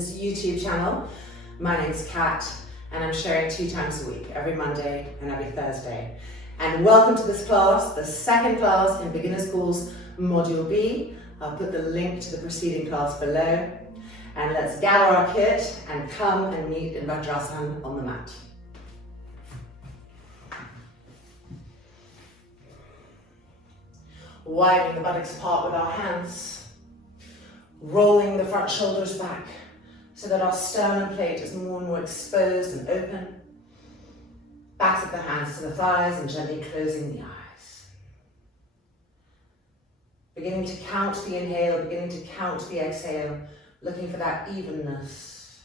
this YouTube channel. My name's Kat and I'm sharing 2 times a week, every Monday and every Thursday. And welcome to this class, the second class in Beginner's Course Module B. I'll put the link to the preceding class below. And let's gather our kit and come and meet in Vajrasana on the mat. Widening the buttocks apart with our hands, rolling the front shoulders back so that our sternum plate is more and more exposed and open. Backs of the hands to the thighs and gently closing the eyes. Beginning to count the inhale, beginning to count the exhale, looking for that evenness.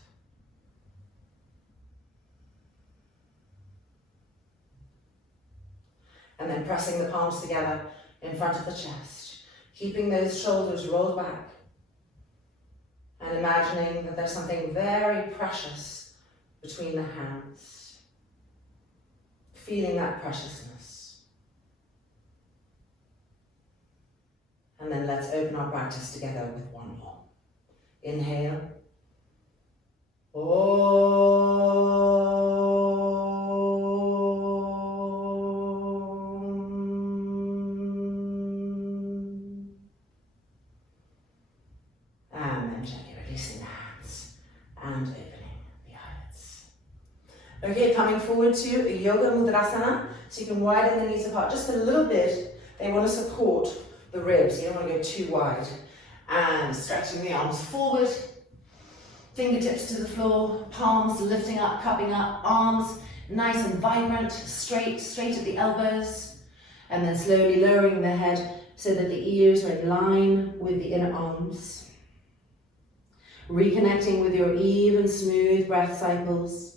And then pressing the palms together in front of the chest, keeping those shoulders rolled back and imagining that there's something very precious between the hands. Feeling that preciousness. And then let's open our practice together with one more. Inhale. And then gently releasing the hands and opening the eyelids. Okay, coming forward to a Yoga Mudrasana, so you can widen the knees apart just a little bit. They want to support the ribs, you don't want to go too wide. And stretching the arms forward, fingertips to the floor, palms lifting up, cupping up, arms nice and vibrant, straight at the elbows, and then slowly lowering the head so that the ears are in line with the inner arms. Reconnecting with your even, smooth breath cycles.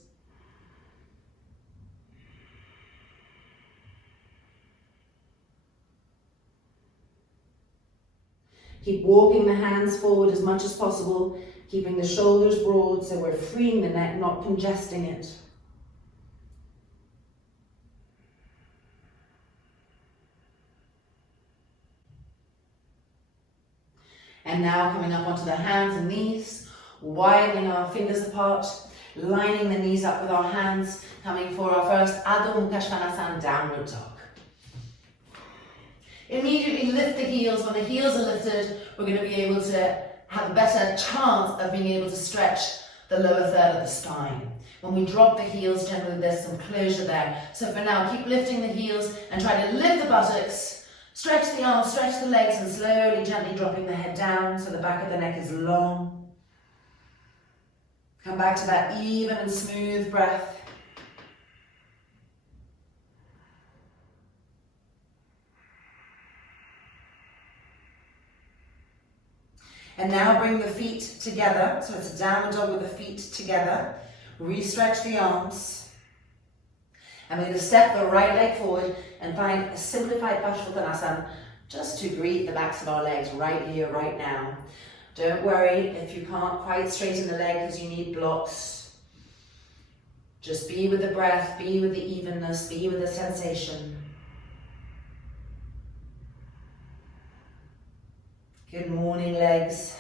Keep walking the hands forward as much as possible, keeping the shoulders broad so we're freeing the neck, not congesting it. And now coming up onto the hands and knees, widening our fingers apart, lining the knees up with our hands, coming for our first Adho Mukha Svanasana, downward dog. Immediately lift the heels. When the heels are lifted, we're going to be able to have a better chance of being able to stretch the lower third of the spine. When we drop the heels, generally there's some closure there. So for now, keep lifting the heels and try to lift the buttocks, stretch the arms, stretch the legs, and slowly, gently dropping the head down so the back of the neck is long. Come back to that even and smooth breath. And now bring the feet together, so it's a downward dog with the feet together. Re-stretch the arms. And we're going to step the right leg forward and find a simplified Konasana, just to greet the backs of our legs right here, right now. Don't worry if you can't quite straighten the leg because you need blocks. Just be with the breath, be with the evenness, be with the sensation. Good morning, legs.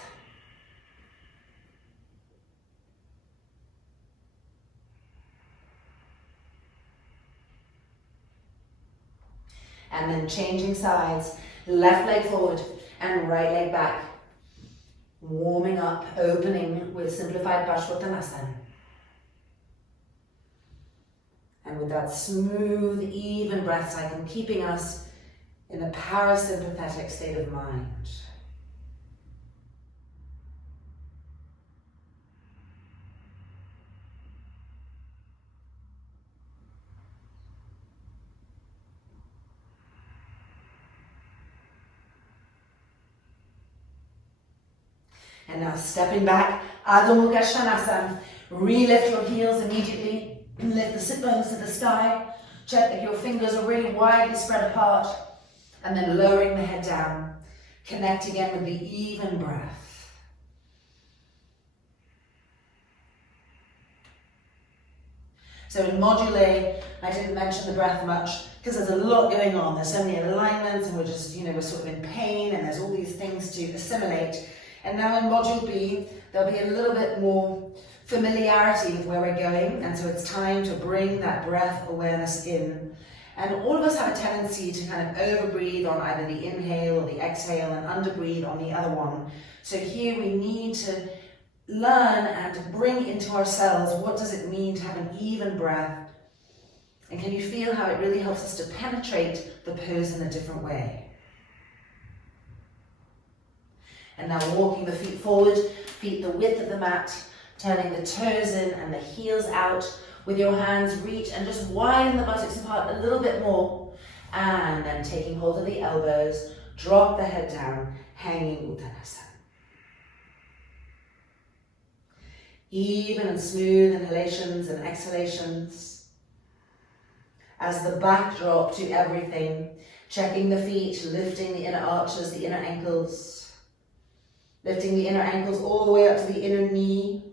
And then changing sides, left leg forward and right leg back. Warming up, opening with simplified Konasana. And with that smooth, even breath cycle, keeping us in a parasympathetic state of mind. And now stepping back, Adho Mukha Svanasana. Re-lift your heels immediately. Lift the sit bones to the sky. Check that your fingers are really widely spread apart. And then lowering the head down. Connect again with the even breath. So in Module A, I didn't mention the breath much because there's a lot going on. There's so many alignments and we're just, we're sort of in pain and there's all these things to assimilate. And now in module B, there'll be a little bit more familiarity with where we're going, and so it's time to bring that breath awareness in. And all of us have a tendency to kind of overbreathe on either the inhale or the exhale and underbreathe on the other one. So here we need to learn and to bring into ourselves, what does it mean to have an even breath? And can you feel how it really helps us to penetrate the pose in a different way? And now walking the feet forward, feet the width of the mat, turning the toes in and the heels out. With your hands, reach and just widen the buttocks apart a little bit more. And then taking hold of the elbows, drop the head down, hanging Uttanasana. Even and smooth inhalations and exhalations. As the backdrop to everything, checking the feet, lifting the inner arches, the inner ankles. Lifting the inner ankles all the way up to the inner knee.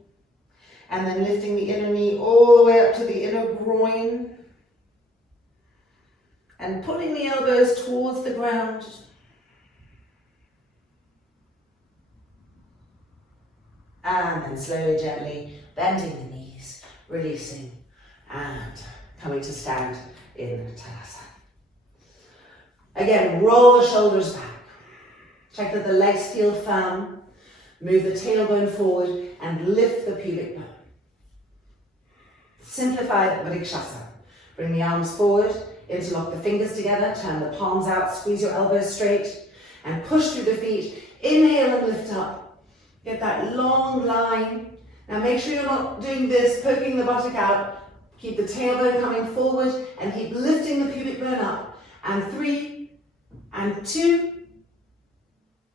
And then lifting the inner knee all the way up to the inner groin. And pulling the elbows towards the ground. And then slowly, gently bending the knees, releasing, and coming to stand in Tadasana. Again, roll the shoulders back. Check that the legs feel firm. Move the tailbone forward and lift the pubic bone. Simplified Vrikshasa. Bring the arms forward, interlock the fingers together, turn the palms out, squeeze your elbows straight, and push through the feet. Inhale and lift up. Get that long line. Now make sure you're not doing this, poking the buttock out. Keep the tailbone coming forward and keep lifting the pubic bone up. And 3, and 2,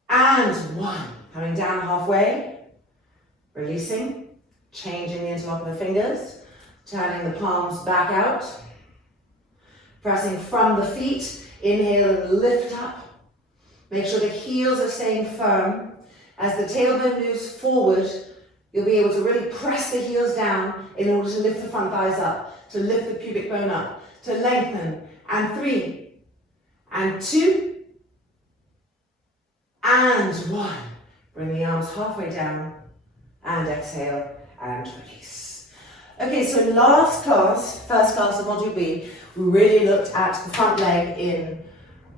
and 1. Coming down halfway, releasing, changing the interlock of the fingers, turning the palms back out, pressing from the feet, inhale and lift up. Make sure the heels are staying firm. As the tailbone moves forward, you'll be able to really press the heels down in order to lift the front thighs up, to lift the pubic bone up, to lengthen, and 3, and 2, and 1. Bring the arms halfway down, and exhale, and release. Okay, so last class, first class of module B, we really looked at the front leg in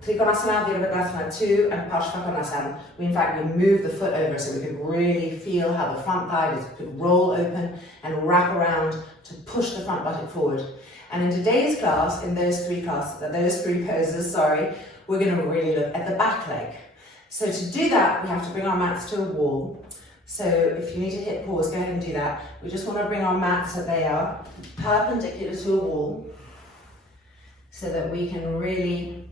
Trikonasana, Viparita 2, and Supta Konasana. We in fact we moved the foot over so we could really feel how the front thigh could roll open and wrap around to push the front buttock forward. And in today's class, in those three poses, we're going to really look at the back leg. So to do that, we have to bring our mats to a wall. So if you need to hit pause, go ahead and do that. We just want to bring our mats so they are perpendicular to a wall so that we can really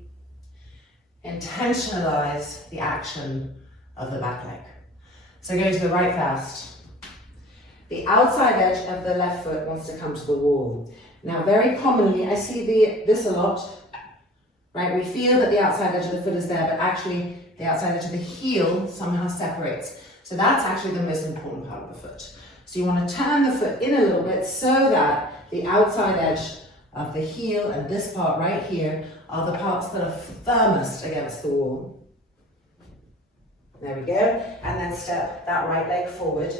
intentionalize the action of the back leg. So go to the right first. The outside edge of the left foot wants to come to the wall. Now very commonly, I see this a lot, right? We feel that the outside edge of the foot is there, but actually the outside edge of the heel somehow separates. So that's actually the most important part of the foot. So you want to turn the foot in a little bit so that the outside edge of the heel and this part right here are the parts that are firmest against the wall. There we go. And then step that right leg forward.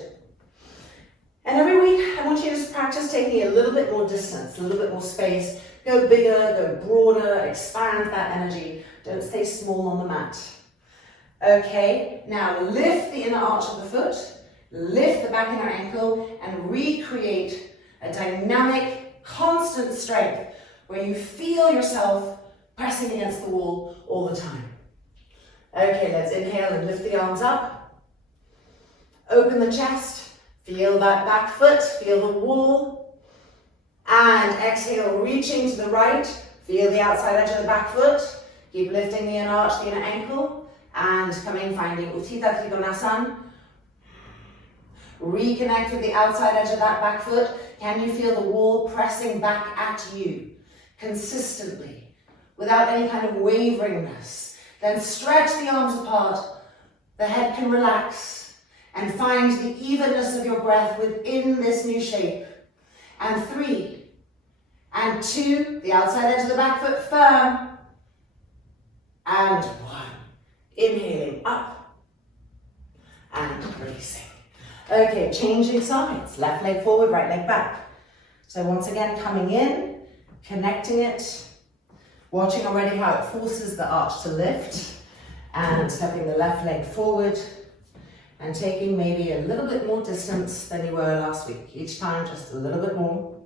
And every week I want you to just practice taking a little bit more distance, a little bit more space. Go bigger, go broader, expand that energy. Don't stay small on the mat. Okay, now lift the inner arch of the foot, lift the back inner ankle, and recreate a dynamic, constant strength where you feel yourself pressing against the wall all the time. Okay, let's inhale and lift the arms up. Open the chest, feel that back foot, feel the wall. And exhale, reaching to the right, feel the outside edge of the back foot. Keep lifting the inner arch, the inner ankle. And coming, finding Uttita Trikonasana. Reconnect with the outside edge of that back foot. Can you feel the wall pressing back at you consistently without any kind of waveringness? Then stretch the arms apart. The head can relax and find the evenness of your breath within this new shape. And 3, and 2, the outside edge of the back foot firm. And 1. Inhaling up and releasing. Okay, changing sides. Left leg forward, right leg back. So once again, coming in, connecting it, watching already how it forces the arch to lift, and stepping the left leg forward, and taking maybe a little bit more distance than you were last week. Each time, just a little bit more.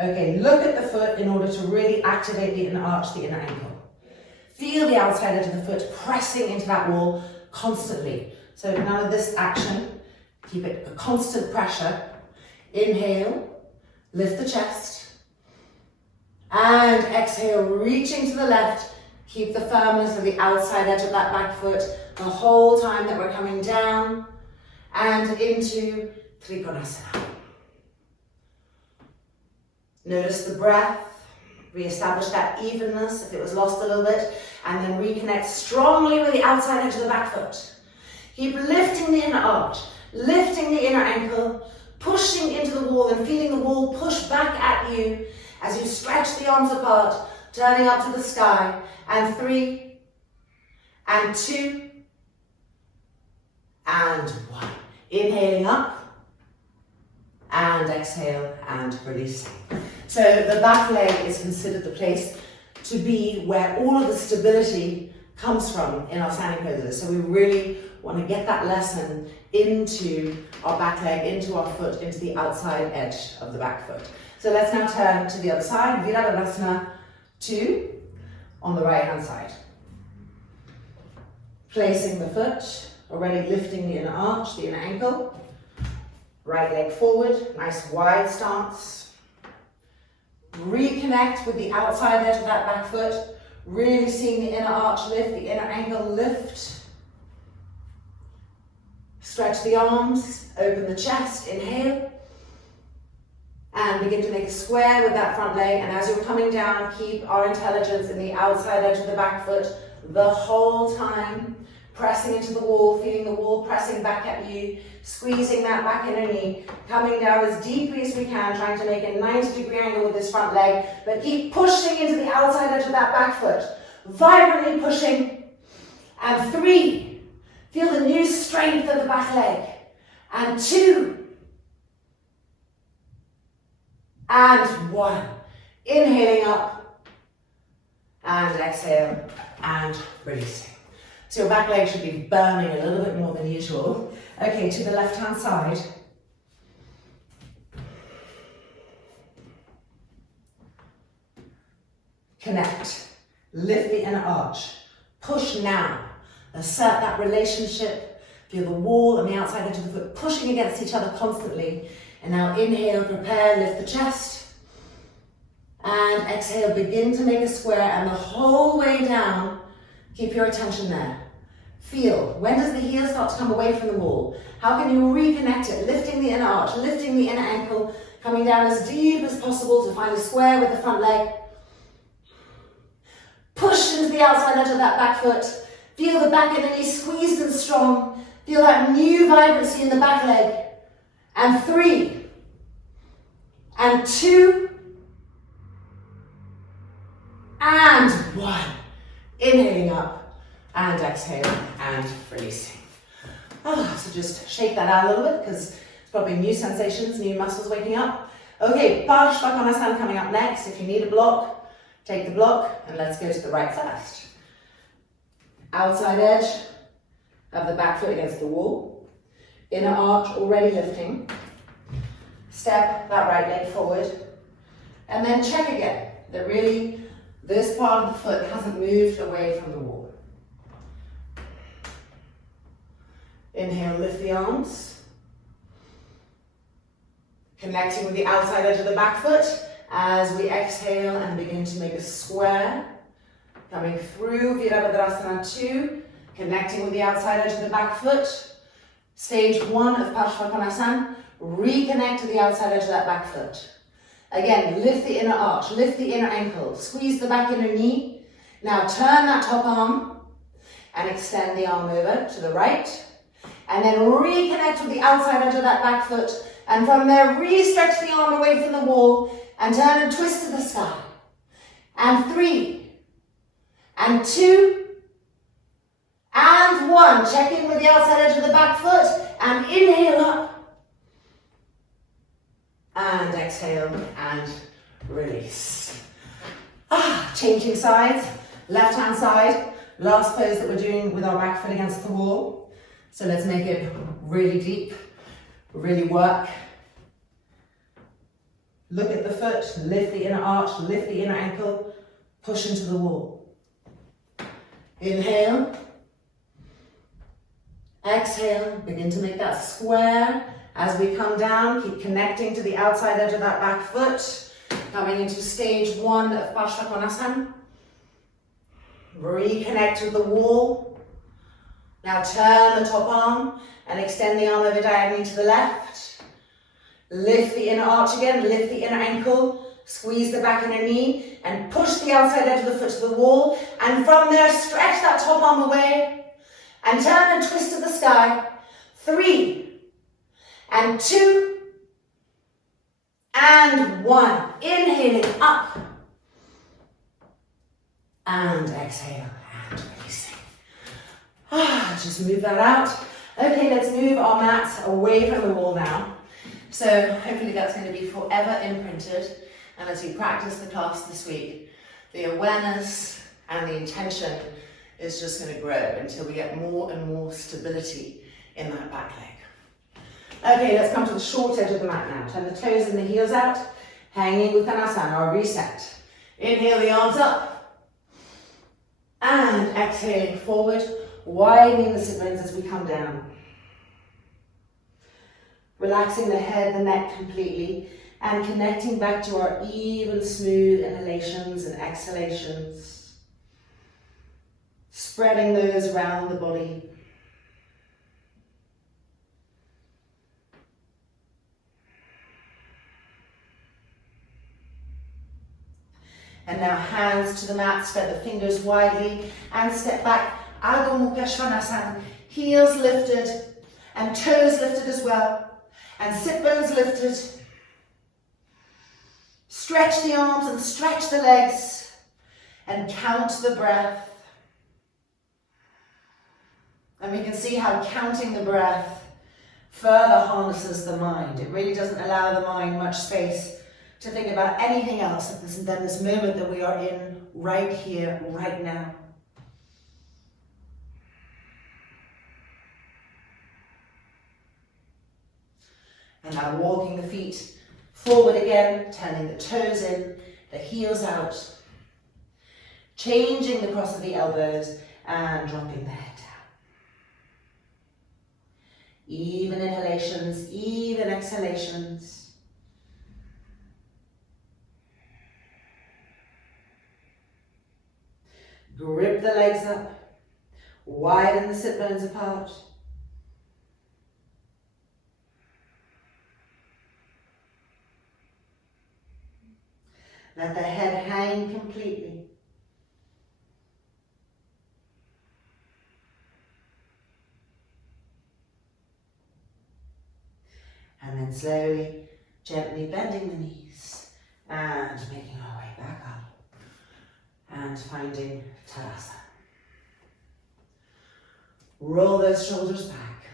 Okay, look at the foot in order to really activate the inner arch, the inner ankle. Feel the outside edge of the foot pressing into that wall constantly. So none of this action. Keep it a constant pressure. Inhale, lift the chest. And exhale, reaching to the left. Keep the firmness of the outside edge of that back foot the whole time that we're coming down and into Trikonasana. Notice the breath, re-establish that evenness if it was lost a little bit, and then reconnect strongly with the outside edge of the back foot. Keep lifting the inner arch, lifting the inner ankle, pushing into the wall and feeling the wall push back at you as you stretch the arms apart, turning up to the sky, and 3, and 2, and 1. Inhaling up, and exhale, and releasing. So the back leg is considered the place to be where all of the stability comes from in our standing poses. So we really want to get that lesson into our back leg, into our foot, into the outside edge of the back foot. So let's now turn to the other side, Viparita Karani 2 on the right hand side. Placing the foot, already lifting the inner arch, the inner ankle. Right leg forward, nice wide stance. Reconnect with the outside edge of that back foot, really seeing the inner arch lift, the inner ankle lift. Stretch the arms, open the chest, inhale. And begin to make a square with that front leg. And as you're coming down, keep our intelligence in the outside edge of the back foot the whole time. Pressing into the wall, feeling the wall pressing back at you, squeezing that back inner knee, coming down as deeply as we can, trying to make a 90-degree angle with this front leg, but keep pushing into the outside edge of that back foot, vibrantly pushing. And 3, feel the new strength of the back leg. And 2, and 1. Inhaling up, and exhale, and releasing. So your back leg should be burning a little bit more than usual. Okay, to the left-hand side. Connect. Lift the inner arch. Push now. Assert that relationship. Feel the wall and the outside edge of the foot pushing against each other constantly. And now inhale, prepare, lift the chest. And exhale, begin to make a square, and the whole way down, keep your attention there. Feel, when does the heel start to come away from the wall? How can you reconnect it? Lifting the inner arch, lifting the inner ankle, coming down as deep as possible to find a square with the front leg. Push into the outside edge of that back foot. Feel the back inner knee squeezed and strong. Feel that new vibrancy in the back leg. And 3, and 2, and 1. Inhaling up, and exhale, and releasing. So just shake that out a little bit, because it's probably new sensations, new muscles waking up. Okay, Baddka Konasana coming up next. If you need a block, take the block, and let's go to the right first. Outside edge of the back foot against the wall. Inner arch already lifting. Step that right leg forward. And then check again that really this part of the foot hasn't moved away from the wall. Inhale, lift the arms. Connecting with the outside edge of the back foot as we exhale and begin to make a square. Coming through Viparita Karani 2, connecting with the outside edge of the back foot. Stage 1 of Baddka Konasana, reconnect to the outside edge of that back foot. Again, lift the inner arch, lift the inner ankle, squeeze the back inner knee. Now turn that top arm and extend the arm over to the right. And then reconnect with the outside edge of that back foot. And from there, re-stretch the arm away from the wall and turn and twist to the sky. And 3, and 2, and one, check in with the outside edge of the back foot and inhale up. And exhale and release. Changing sides, left hand side. Last pose that we're doing with our back foot against the wall. So let's make it really deep, really work. Look at the foot, lift the inner arch, lift the inner ankle, push into the wall. Inhale. Exhale, begin to make that square. As we come down, keep connecting to the outside edge of that back foot. Coming into stage 1 of Baddka Konasana. Reconnect with the wall. Now turn the top arm and extend the arm over diagonally to the left. Lift the inner arch again, lift the inner ankle, squeeze the back inner knee and push the outside edge of the foot to the wall. And from there, stretch that top arm away and turn and twist to the sky. 3 and 2 and 1. Inhaling up. And exhale and releasing. Just move that out. Okay, let's move our mats away from the wall now. So hopefully that's going to be forever imprinted. And as we practice the class this week, the awareness and the intention is just going to grow until we get more and more stability in that back leg. Okay, let's come to the short edge of the mat now. Turn the toes and the heels out. Hanging Uttanasana or reset. Inhale the arms up. And exhaling forward, widening the sit bones as we come down. Relaxing the head, the neck completely, and connecting back to our even, smooth inhalations and exhalations. Spreading those around the body. And now hands to the mat, spread the fingers widely and step back. Adho Mukha Svanasana, heels lifted and toes lifted as well. And sit bones lifted. Stretch the arms and stretch the legs and count the breath. And we can see how counting the breath further harnesses the mind. It really doesn't allow the mind much space to think about anything else than this moment that we are in right here, right now. And now walking the feet forward again, turning the toes in, the heels out, changing the cross of the elbows and dropping the head down. Even inhalations, even exhalations. Grip the legs up, widen the sit bones apart. Let the head hang completely. And then slowly, gently bending the knees and making our way back up. And finding Tadasana. Roll those shoulders back.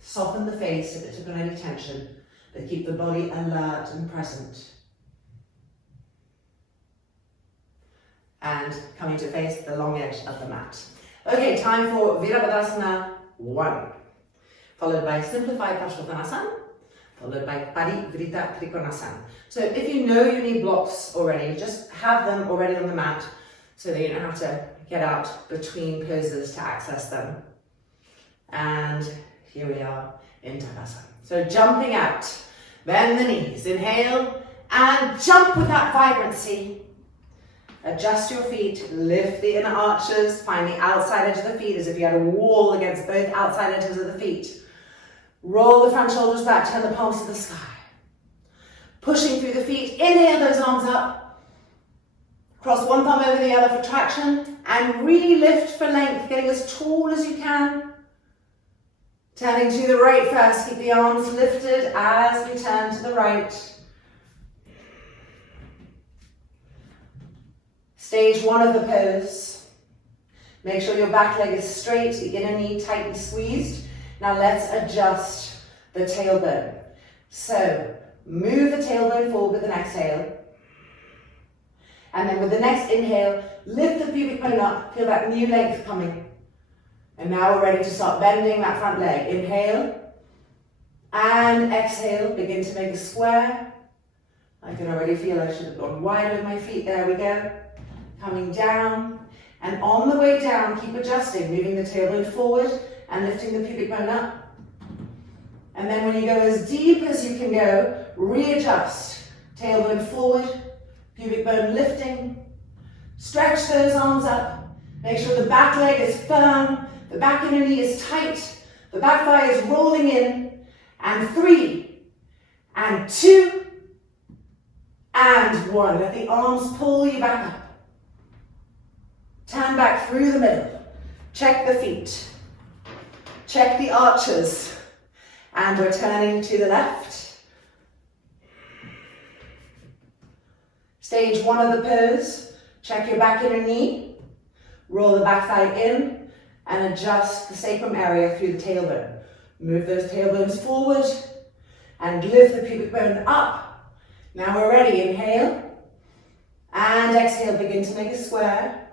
Soften the face if it took on any tension, but keep the body alert and present. And coming to face the long edge of the mat. Okay, time for Viparita 1. Followed by simplified Baddka Konasana, followed by Viparita Karani. So if you know you need blocks already, just have them already on the mat, so that you don't have to get out between poses to access them. And here we are in Tadasana. So jumping out, bend the knees, inhale, and jump with that vibrancy. Adjust your feet, lift the inner arches, find the outside edge of the feet as if you had a wall against both outside edges of the feet. Roll the front shoulders back, turn the palms to the sky. Pushing through the feet, inhale those arms up. Cross one thumb over the other for traction and re-lift for length, getting as tall as you can. Turning to the right first, keep the arms lifted as we turn to the right. Stage 1 of the pose. Make sure your back leg is straight, the inner knee tightly squeezed. Now let's adjust the tailbone. So move the tailbone forward with an exhale. And then with the next inhale, lift the pubic bone up, feel that new length coming. And now we're ready to start bending that front leg. Inhale and exhale, begin to make a square. I can already feel I should have gone wider with my feet. There we go. Coming down. And on the way down, keep adjusting, moving the tailbone forward and lifting the pubic bone up. And then when you go as deep as you can go, readjust. Tailbone forward, pubic bone lifting. Stretch those arms up. Make sure the back leg is firm, the back inner knee is tight, the back thigh is rolling in. And 3, and 2, and 1. Let the arms pull you back up. Turn back through the middle. Check the feet. Check the arches. And we're turning to the left. Stage 1 of the pose. Check your back inner knee. Roll the back thigh in and adjust the sacrum area through the tailbone. Move those tailbones forward and lift the pubic bone up. Now we're ready. Inhale and exhale. Begin to make a square.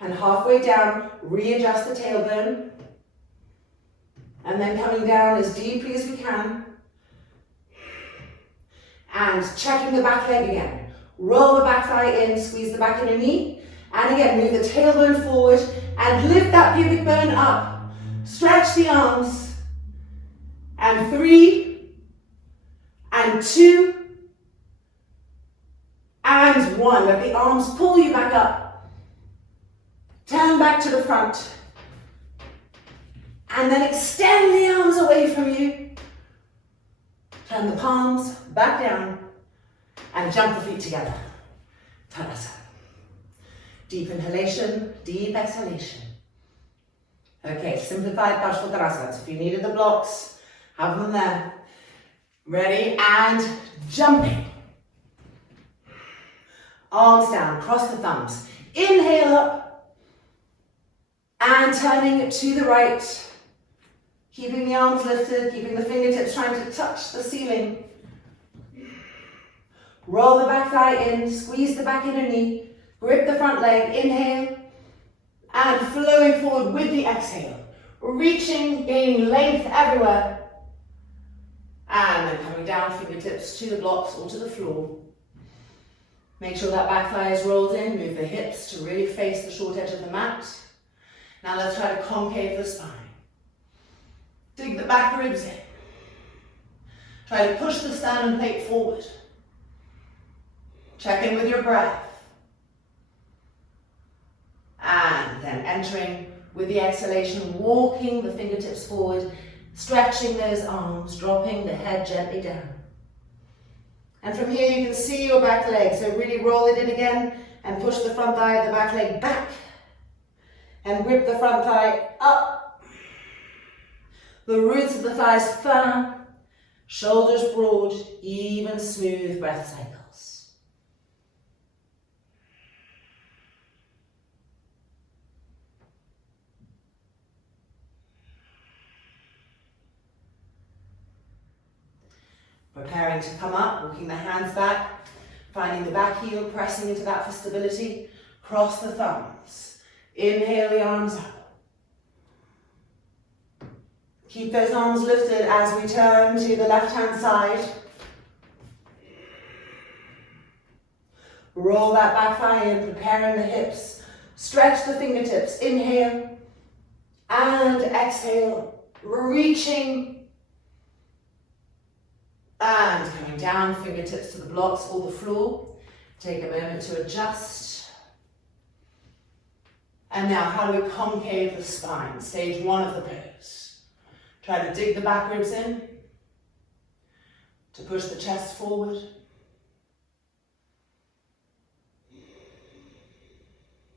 And halfway down, readjust the tailbone. And then coming down as deeply as we can. And checking the back leg again. Roll the back thigh in, squeeze the back inner knee. And again, move the tailbone forward and lift that pubic bone up. Stretch the arms. And 3, and 2, and 1. Let the arms pull you back up. Turn back to the front. And then extend the arms away from you. Turn the palms back down and jump the feet together. Tadasana. Deep inhalation, deep exhalation. Okay, simplified Parsvottanasana. So if you needed the blocks, have them there. Ready, and jumping. Arms down, cross the thumbs. Inhale up. And turning to the right. Keeping the arms lifted, keeping the fingertips trying to touch the ceiling. Roll the back thigh in, squeeze the back inner knee. Grip the front leg, inhale. And flowing forward with the exhale. Reaching, gaining length everywhere. And then coming down, fingertips to the blocks or to the floor. Make sure that back thigh is rolled in. Move the hips to really face the short edge of the mat. Now let's try to concave the spine. Dig the back ribs in. Try to push the sternum plate forward. Check in with your breath. And then entering with the exhalation, walking the fingertips forward, stretching those arms, dropping the head gently down. And from here you can see your back leg, so really roll it in again and push the front thigh of the back leg back. And grip the front thigh up. The roots of the thighs firm, shoulders broad, even smooth breath cycles. Preparing to come up, walking the hands back, finding the back heel, pressing into that for stability. Cross the thumbs. Inhale the arms up. Keep those arms lifted as we turn to the left-hand side. Roll that back thigh in, preparing the hips. Stretch the fingertips. Inhale and exhale, reaching. And coming down, fingertips to the blocks or the floor. Take a moment to adjust. And now, how do we concave the spine? Stage 1 of the pose. Try to dig the back ribs in. To push the chest forward.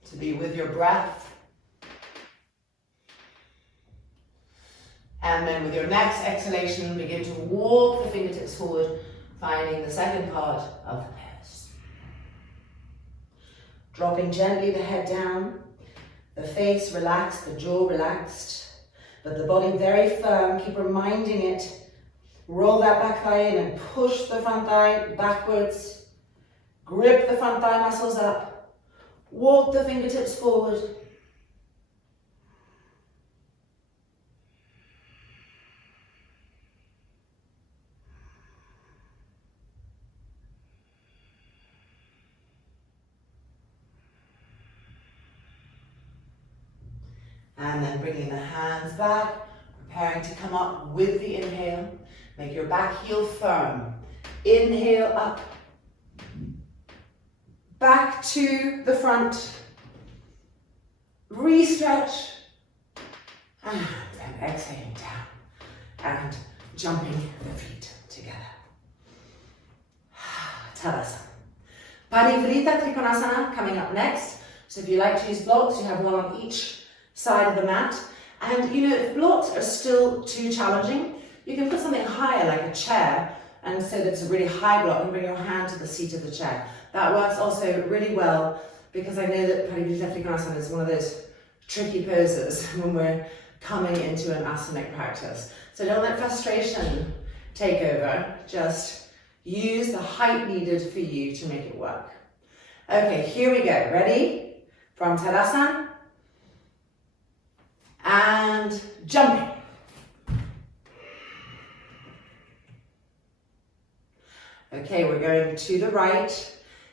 To be with your breath. And then with your next exhalation, begin to walk the fingertips forward, finding the second part of the pose. Dropping gently the head down, The face relaxed, the jaw relaxed, but the body very firm. Keep reminding it. Roll that back thigh in and push the front thigh backwards. Grip the front thigh muscles up. Walk the fingertips forward. And then bringing the hands back, preparing to come up with the inhale. Make your back heel firm. Inhale up. Back to the front. Re-stretch. And then exhaling down. And jumping the feet together. Savasana. Viparita Konasana coming up next. So if you like to use blocks, you have one on each side of the mat. And you know, if blocks are still too challenging, you can put something higher like a chair, and so that it's a really high block, and bring your hand to the seat of the chair. That works also really well, because I know that Viparita Karani is one of those tricky poses when we're coming into an asanic practice. So don't let frustration take over, just use the height needed for you to make it work. Okay, here we go. Ready? From Tadasana. And jumping. Okay, we're going to the right.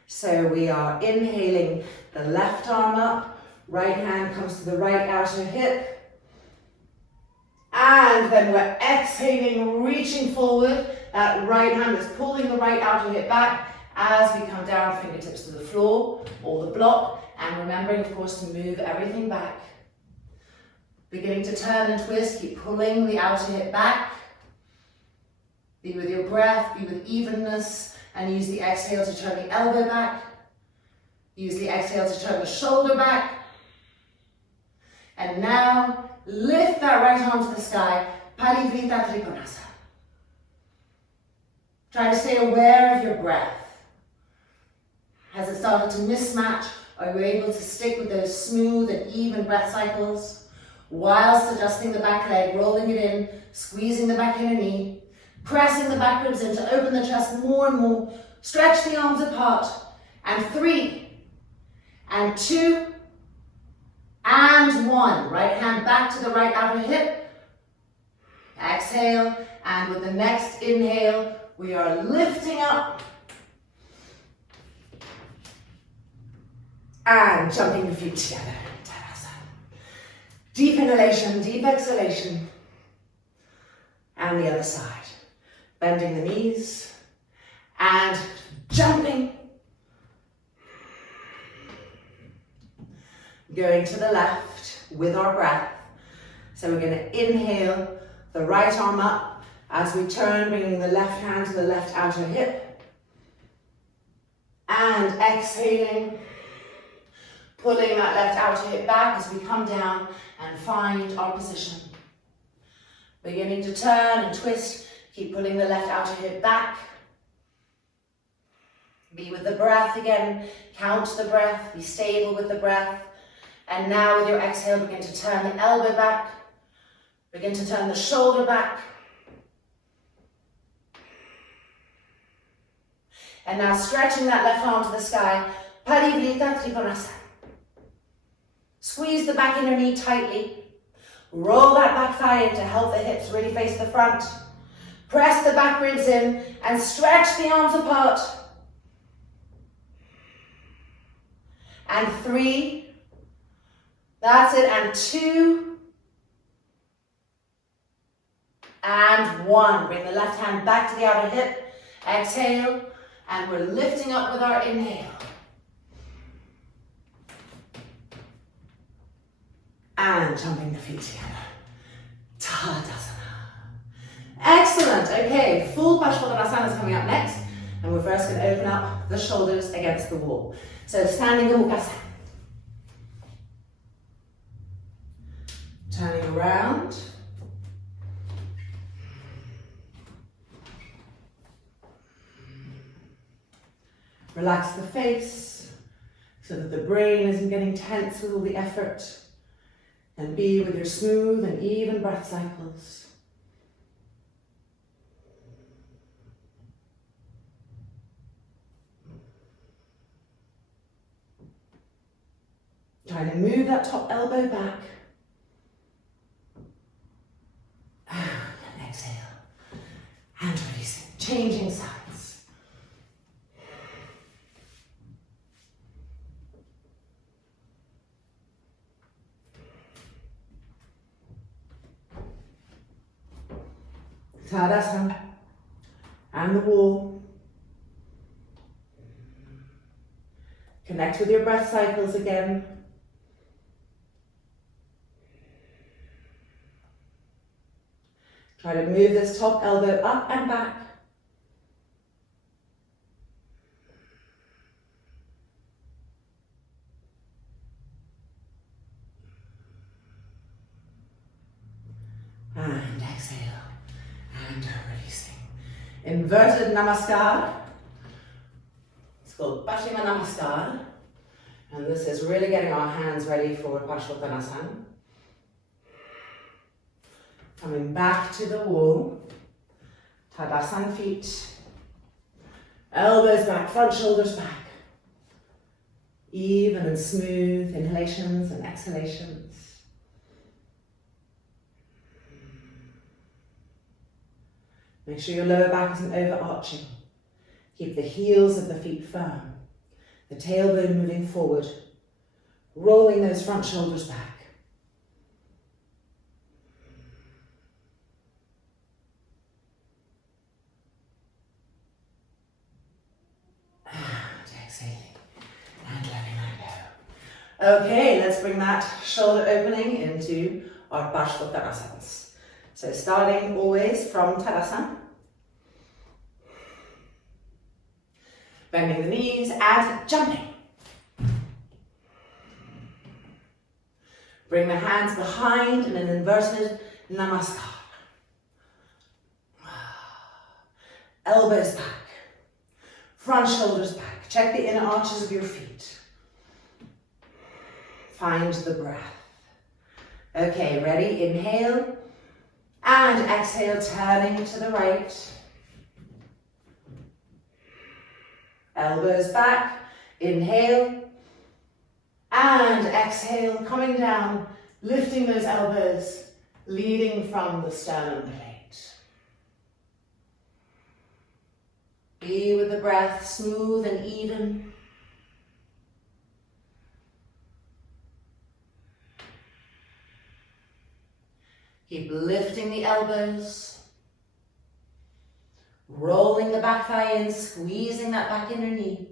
So we are inhaling the left arm up, right hand comes to the right outer hip. And then we're exhaling, reaching forward. That right hand is pulling the right outer hip back as we come down, fingertips to the floor or the block. And remembering, of course, to move everything back. Beginning to turn and twist, keep pulling the outer hip back. Be with your breath, be with evenness, and use the exhale to turn the elbow back. Use the exhale to turn the shoulder back. And now, lift that right arm to the sky, Viparita Konasana. Try to stay aware of your breath. Has it started to mismatch? Are you able to stick with those smooth and even breath cycles? Whilst adjusting the back leg, rolling it in, squeezing the back inner knee, pressing the back ribs in to open the chest more and more. Stretch the arms apart. And 3, and 2, and 1. Right hand back to the right outer hip. Exhale, and with the next inhale, we are lifting up. And jumping the feet together. Deep inhalation, deep exhalation. And the other side. Bending the knees. And jumping. Going to the left with our breath. So we're going to inhale the right arm up as we turn, bringing the left hand to the left outer hip. And exhaling. Pulling that left outer hip back as we come down and find our position. Beginning to turn and twist, keep pulling the left outer hip back. Be with the breath again, count the breath, be stable with the breath. And now with your exhale, begin to turn the elbow back, begin to turn the shoulder back. And now stretching that left arm to the sky, Viparita Konasana. Squeeze the back inner knee tightly. Roll that back thigh in to help the hips really face the front. Press the back ribs in and stretch the arms apart. And 3. That's it. And 2. And 1. Bring the left hand back to the outer hip. Exhale. And we're lifting up with our inhale. And jumping the feet together. Tadasana. Excellent. Okay, full Padangusthasana is coming up next. And we're first going to open up the shoulders against the wall. So standing Mukasana. Turning around. Relax the face so that the brain isn't getting tense with all the effort. And be with your smooth and even breath cycles. Trying to move that top elbow back. And exhale. And releasing. Changing sides. Tadasana. And the wall. Connect with your breath cycles again. Try to move this top elbow up and back. And exhale. And releasing. Inverted Namaskar. It's called Paschima Namaskar. And this is really getting our hands ready for Konasana. Coming back to the wall. Tadasana feet. Elbows back, front shoulders back. Even and smooth inhalations and exhalations. Make sure your lower back isn't overarching. Keep the heels of the feet firm. The tailbone moving forward. Rolling those front shoulders back. Okay, let's bring that shoulder opening into our Konasana. So starting always from Tadasana. Bending the knees and jumping. Bring the hands behind in an inverted Namaskar. Elbows back. Front shoulders back. Check the inner arches of your feet. Find the breath. Okay, ready? Inhale and exhale, turning to the right. Elbows back. Inhale and exhale, coming down, lifting those elbows, leading from the sternum plate. Be with the breath, smooth and even. Keep lifting the elbows, rolling the back thigh in, squeezing that back inner knee.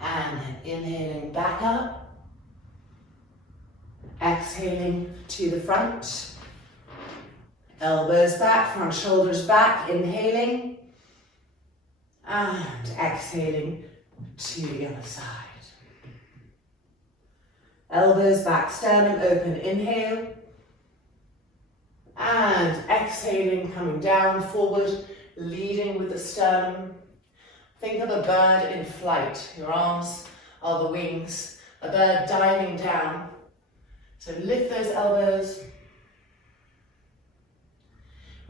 And then inhaling back up, exhaling to the front. Elbows back, front shoulders back, inhaling and exhaling to the other side. Elbows back, sternum open, inhale and exhaling, coming down, forward, leading with the sternum. Think of a bird in flight. Your arms are the wings, a bird diving down. So lift those elbows.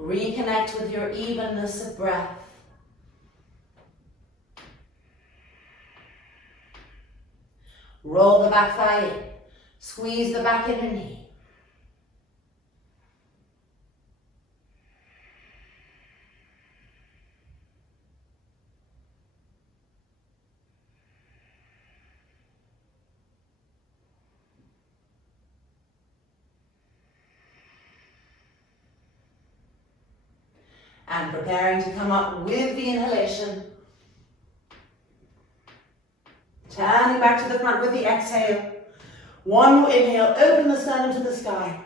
Reconnect with your evenness of breath. Roll the back thigh in. Squeeze the back inner knee. And preparing to come up with the inhalation. Turning back to the front with the exhale. One more inhale, open the sternum to the sky.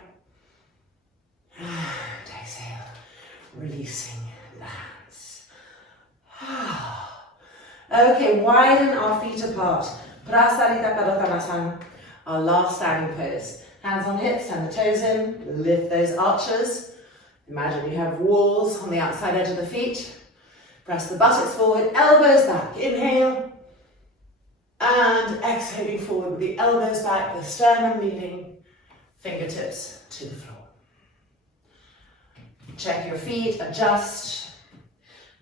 And exhale, releasing the hands. Okay, widen our feet apart. Viparita Karani, our last standing pose. Hands on hips, turn the toes in, lift those arches. Imagine you have walls on the outside edge of the feet. Press the buttocks forward, elbows back. Inhale. And exhaling forward with the elbows back, the sternum leading, fingertips to the floor. Check your feet, adjust.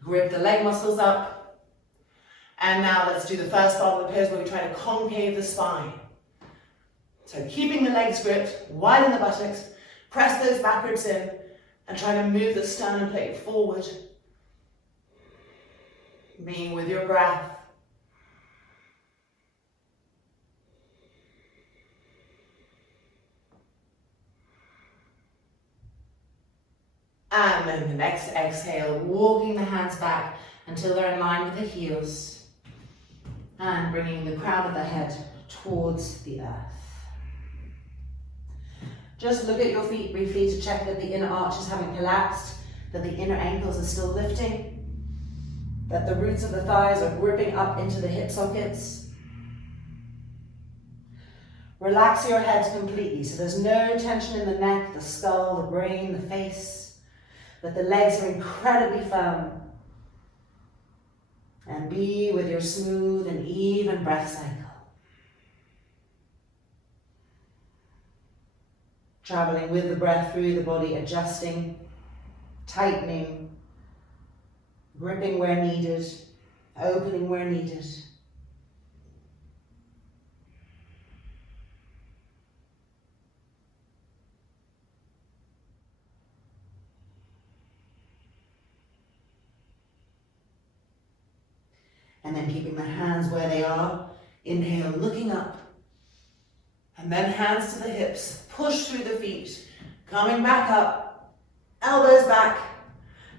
Grip the leg muscles up. And now let's do the first part of the pose where we try to concave the spine. So keeping the legs gripped, widen the buttocks, press those backwards in, and try to move the sternum plate forward. Being with your breath. And then the next exhale, walking the hands back until they're in line with the heels. And bringing the crown of the head towards the earth. Just look at your feet briefly to check that the inner arches haven't collapsed, that the inner ankles are still lifting, that the roots of the thighs are gripping up into the hip sockets. Relax your head completely so there's no tension in the neck, the skull, the brain, the face, that the legs are incredibly firm. And be with your smooth and even breath cycle. Traveling with the breath through the body, adjusting, tightening, gripping where needed, opening where needed. And then keeping the hands where they are. Inhale, looking up. And then hands to the hips. Push through the feet. Coming back up. Elbows back.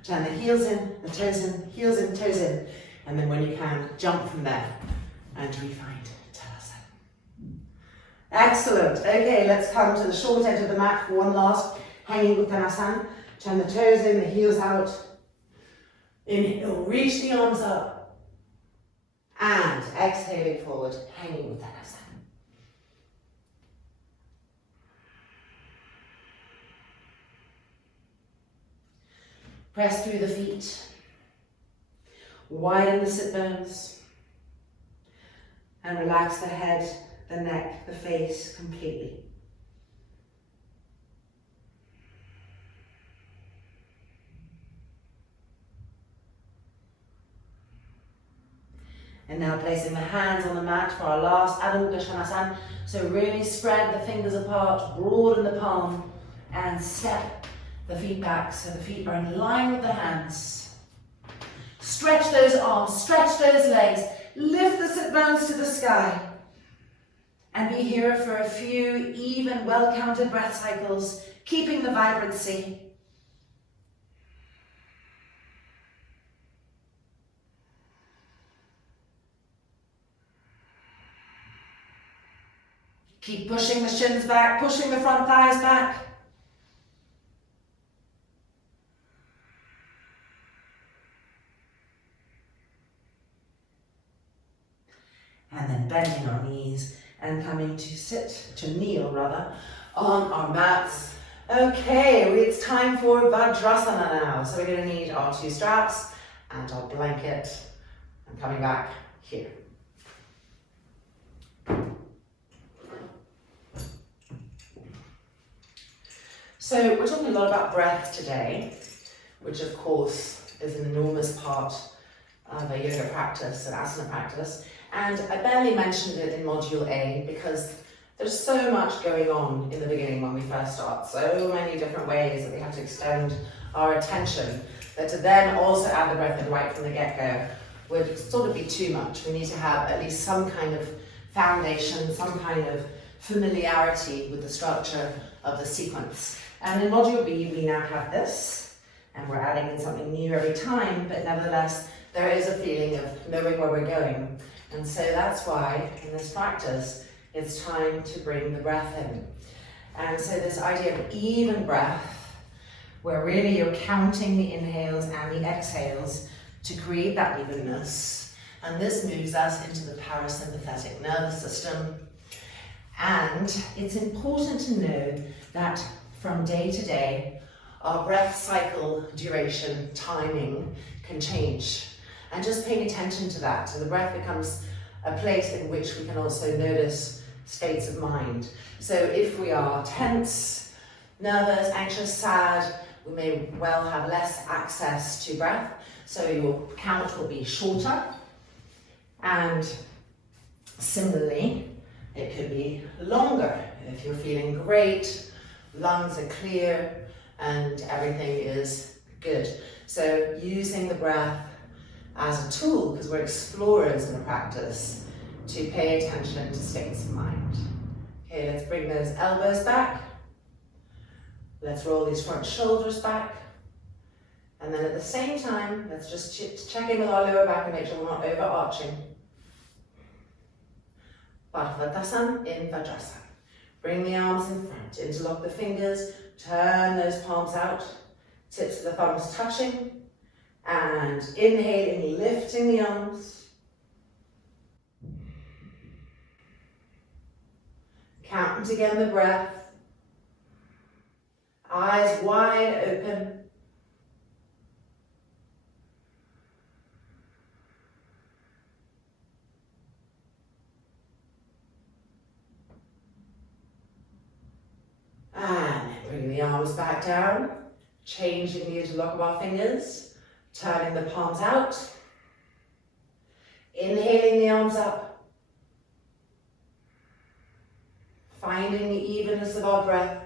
Turn the heels in, the toes in, heels in, toes in. And then when you can, jump from there and refind Savasana. Excellent. Okay, let's come to the short edge of the mat for one last hanging Konasana. Turn the toes in, the heels out. Inhale, reach the arms up. And exhaling forward, hanging with that Asana. Press through the feet. Widen the sit bones. And relax the head, the neck, the face completely. And now placing the hands on the mat for our last Adho Mukha Svanasana. So really spread the fingers apart, broaden the palm, and step the feet back so the feet are in line with the hands. Stretch those arms, stretch those legs, lift the sit bones to the sky. And be here for a few even, well-counted breath cycles, keeping the vibrancy. Keep pushing the shins back, pushing the front thighs back. And then bending our knees and coming to sit, to kneel rather, on our mats. Okay, it's time for Vajrasana now. So we're going to need our two straps and our blanket. And coming back here. So we're talking a lot about breath today, which of course is an enormous part of a yoga practice, an asana practice. And I barely mentioned it in module A because there's so much going on in the beginning when we first start, so many different ways that we have to extend our attention, that to then also add the breath in right from the get-go would sort of be too much. We need to have at least some kind of foundation, some kind of familiarity with the structure of the sequence. And in module B, we now have this, and we're adding in something new every time, but nevertheless, there is a feeling of knowing where we're going. And so that's why, in this practice, it's time to bring the breath in. And so this idea of even breath, where really you're counting the inhales and the exhales to create that evenness. And this moves us into the parasympathetic nervous system. And it's important to know that from day to day, our breath cycle duration, timing can change. And just paying attention to that, so the breath becomes a place in which we can also notice states of mind. So if we are tense, nervous, anxious, sad, we may well have less access to breath. So your count will be shorter. And similarly, it could be longer. If you're feeling great, lungs are clear, and everything is good. So using the breath as a tool, because we're explorers in the practice, to pay attention to states of mind. Okay, let's bring those elbows back. Let's roll these front shoulders back. And then at the same time, let's just check in with our lower back and make sure we're not overarching. Padangusthasana in Vajrasana. Bring the arms in front, interlock the fingers, turn those palms out, tips of the thumbs touching, and inhaling, lifting the arms. Counting again the breath. Eyes wide open. And then bring the arms back down, changing the interlock of our fingers, turning the palms out, inhaling the arms up, finding the evenness of our breath,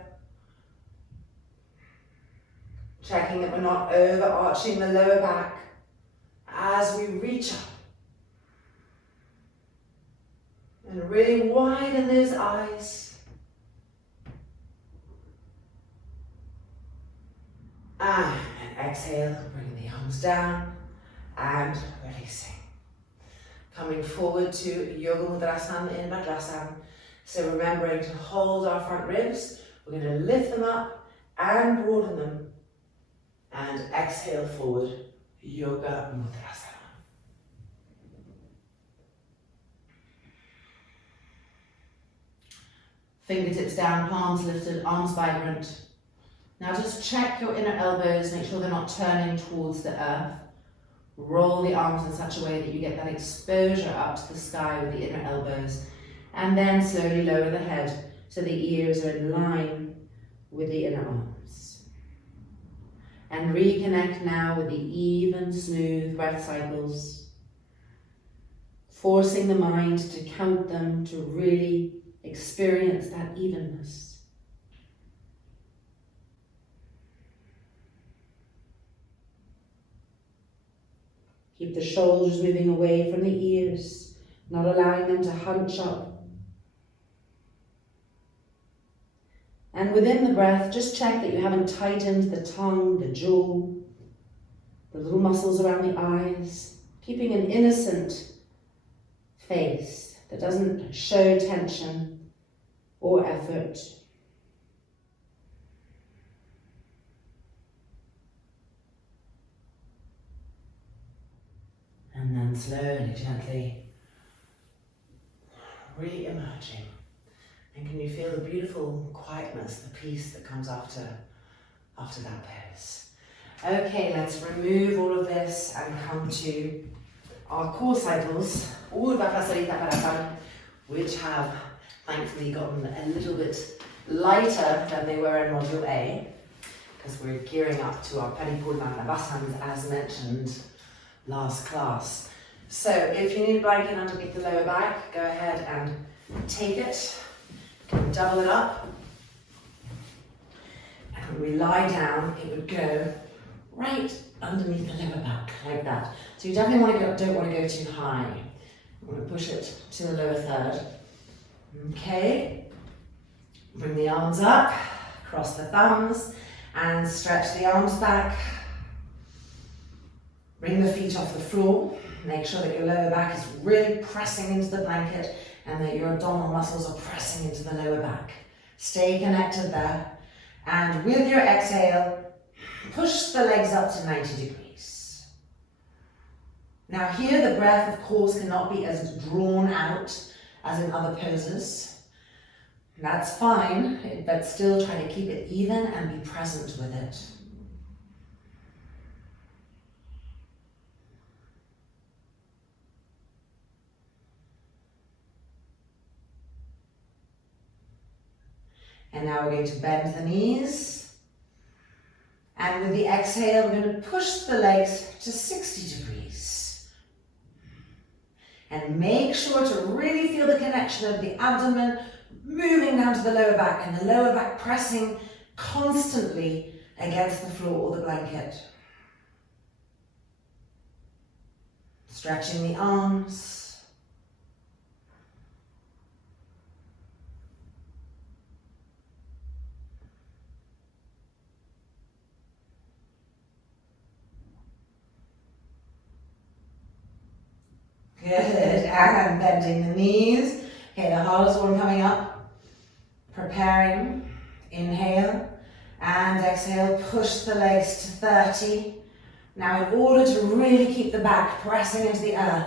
checking that we're not overarching the lower back as we reach up. And really widen those eyes. And exhale, bring the arms down and releasing. Coming forward to Yoga Mudrasana in Vajrasana. So remembering to hold our front ribs, we're going to lift them up and broaden them. And exhale forward, Yoga Mudrasana. Fingertips down, palms lifted, arms vibrant. Now just check your inner elbows, make sure they're not turning towards the earth. Roll the arms in such a way that you get that exposure up to the sky with the inner elbows. And then slowly lower the head so the ears are in line with the inner arms. And reconnect now with the even, smooth breath cycles. Forcing the mind to count them, to really experience that evenness. Keep the shoulders moving away from the ears, not allowing them to hunch up. And within the breath, just check that you haven't tightened the tongue, the jaw, the little muscles around the eyes, keeping an innocent face that doesn't show tension or effort. And then slowly, gently re-emerging. And can you feel the beautiful quietness, the peace that comes after that pose? Okay, let's remove all of this and come to our core cycles, which have thankfully gotten a little bit lighter than they were in Module A, because we're gearing up to our Paripurnavasanas as mentioned last class. So if you need a blanket underneath the lower back, go ahead and take it, double it up, and when we lie down, it would go right underneath the lower back, like that. So you definitely don't want to go too high. I'm going to push it to the lower third. Okay, bring the arms up, cross the thumbs, and stretch the arms back. Bring the feet off the floor. Make sure that your lower back is really pressing into the blanket and that your abdominal muscles are pressing into the lower back. Stay connected there. And with your exhale, push the legs up to 90 degrees. Now here the breath, of course, cannot be as drawn out as in other poses. That's fine, but still try to keep it even and be present with it. And now we're going to bend the knees. And with the exhale, we're going to push the legs to 60 degrees. And make sure to really feel the connection of the abdomen moving down to the lower back, and the lower back pressing constantly against the floor or the blanket. Stretching the arms. Good, and bending the knees. Okay, the hardest one coming up. Preparing, inhale, and exhale, push the legs to 30. Now in order to really keep the back pressing into the earth,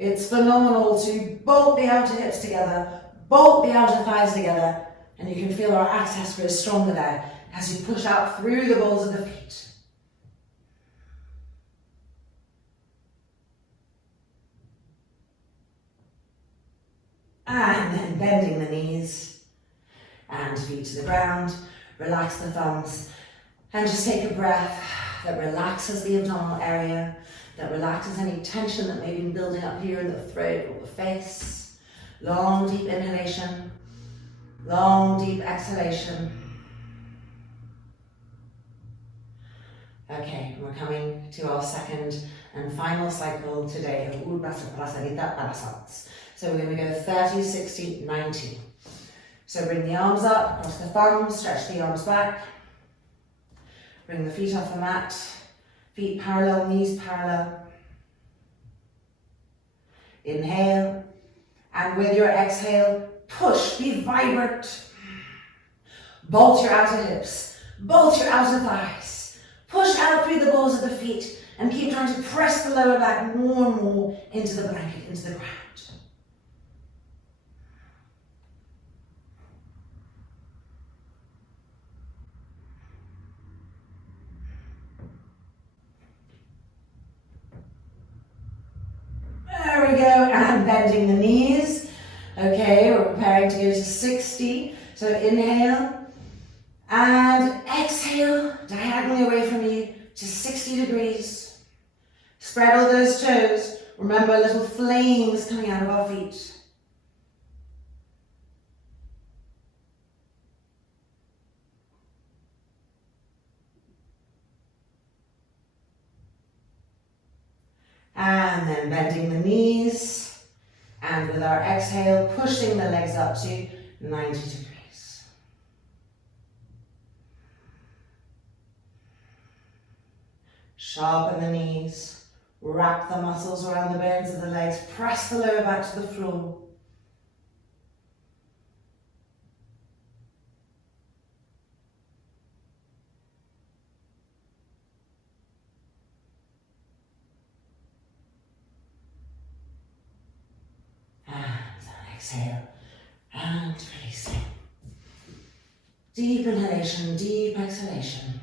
it's phenomenal to bolt the outer hips together, bolt the outer thighs together, and you can feel our access grows stronger there as you push out through the balls of the feet. And then bending the knees and feet to the ground. Relax the thumbs and just take a breath that relaxes the abdominal area, that relaxes any tension that may be building up here in the throat or the face. Long, deep inhalation, long, deep exhalation. Okay, we're coming to our second and final cycle today of Viparita Karani. So we're going to go 30, 60, 90. So bring the arms up, cross the thumbs, stretch the arms back. Bring the feet off the mat, feet parallel, knees parallel. Inhale, and with your exhale, push, be vibrant. Bolt your outer hips, bolt your outer thighs. Push out through the balls of the feet and keep trying to press the lower back more and more into the blanket, into the ground. There we go, and bending the knees. Okay, we're preparing to go to 60. So inhale, and exhale, diagonally away from you to 60 degrees. Spread all those toes. Remember, little flames coming out of our feet. And then bending the knees, and with our exhale, pushing the legs up to 90 degrees. Sharpen the knees, wrap the muscles around the bones of the legs, press the lower back to the floor. Exhale and releasing. Deep inhalation, deep exhalation.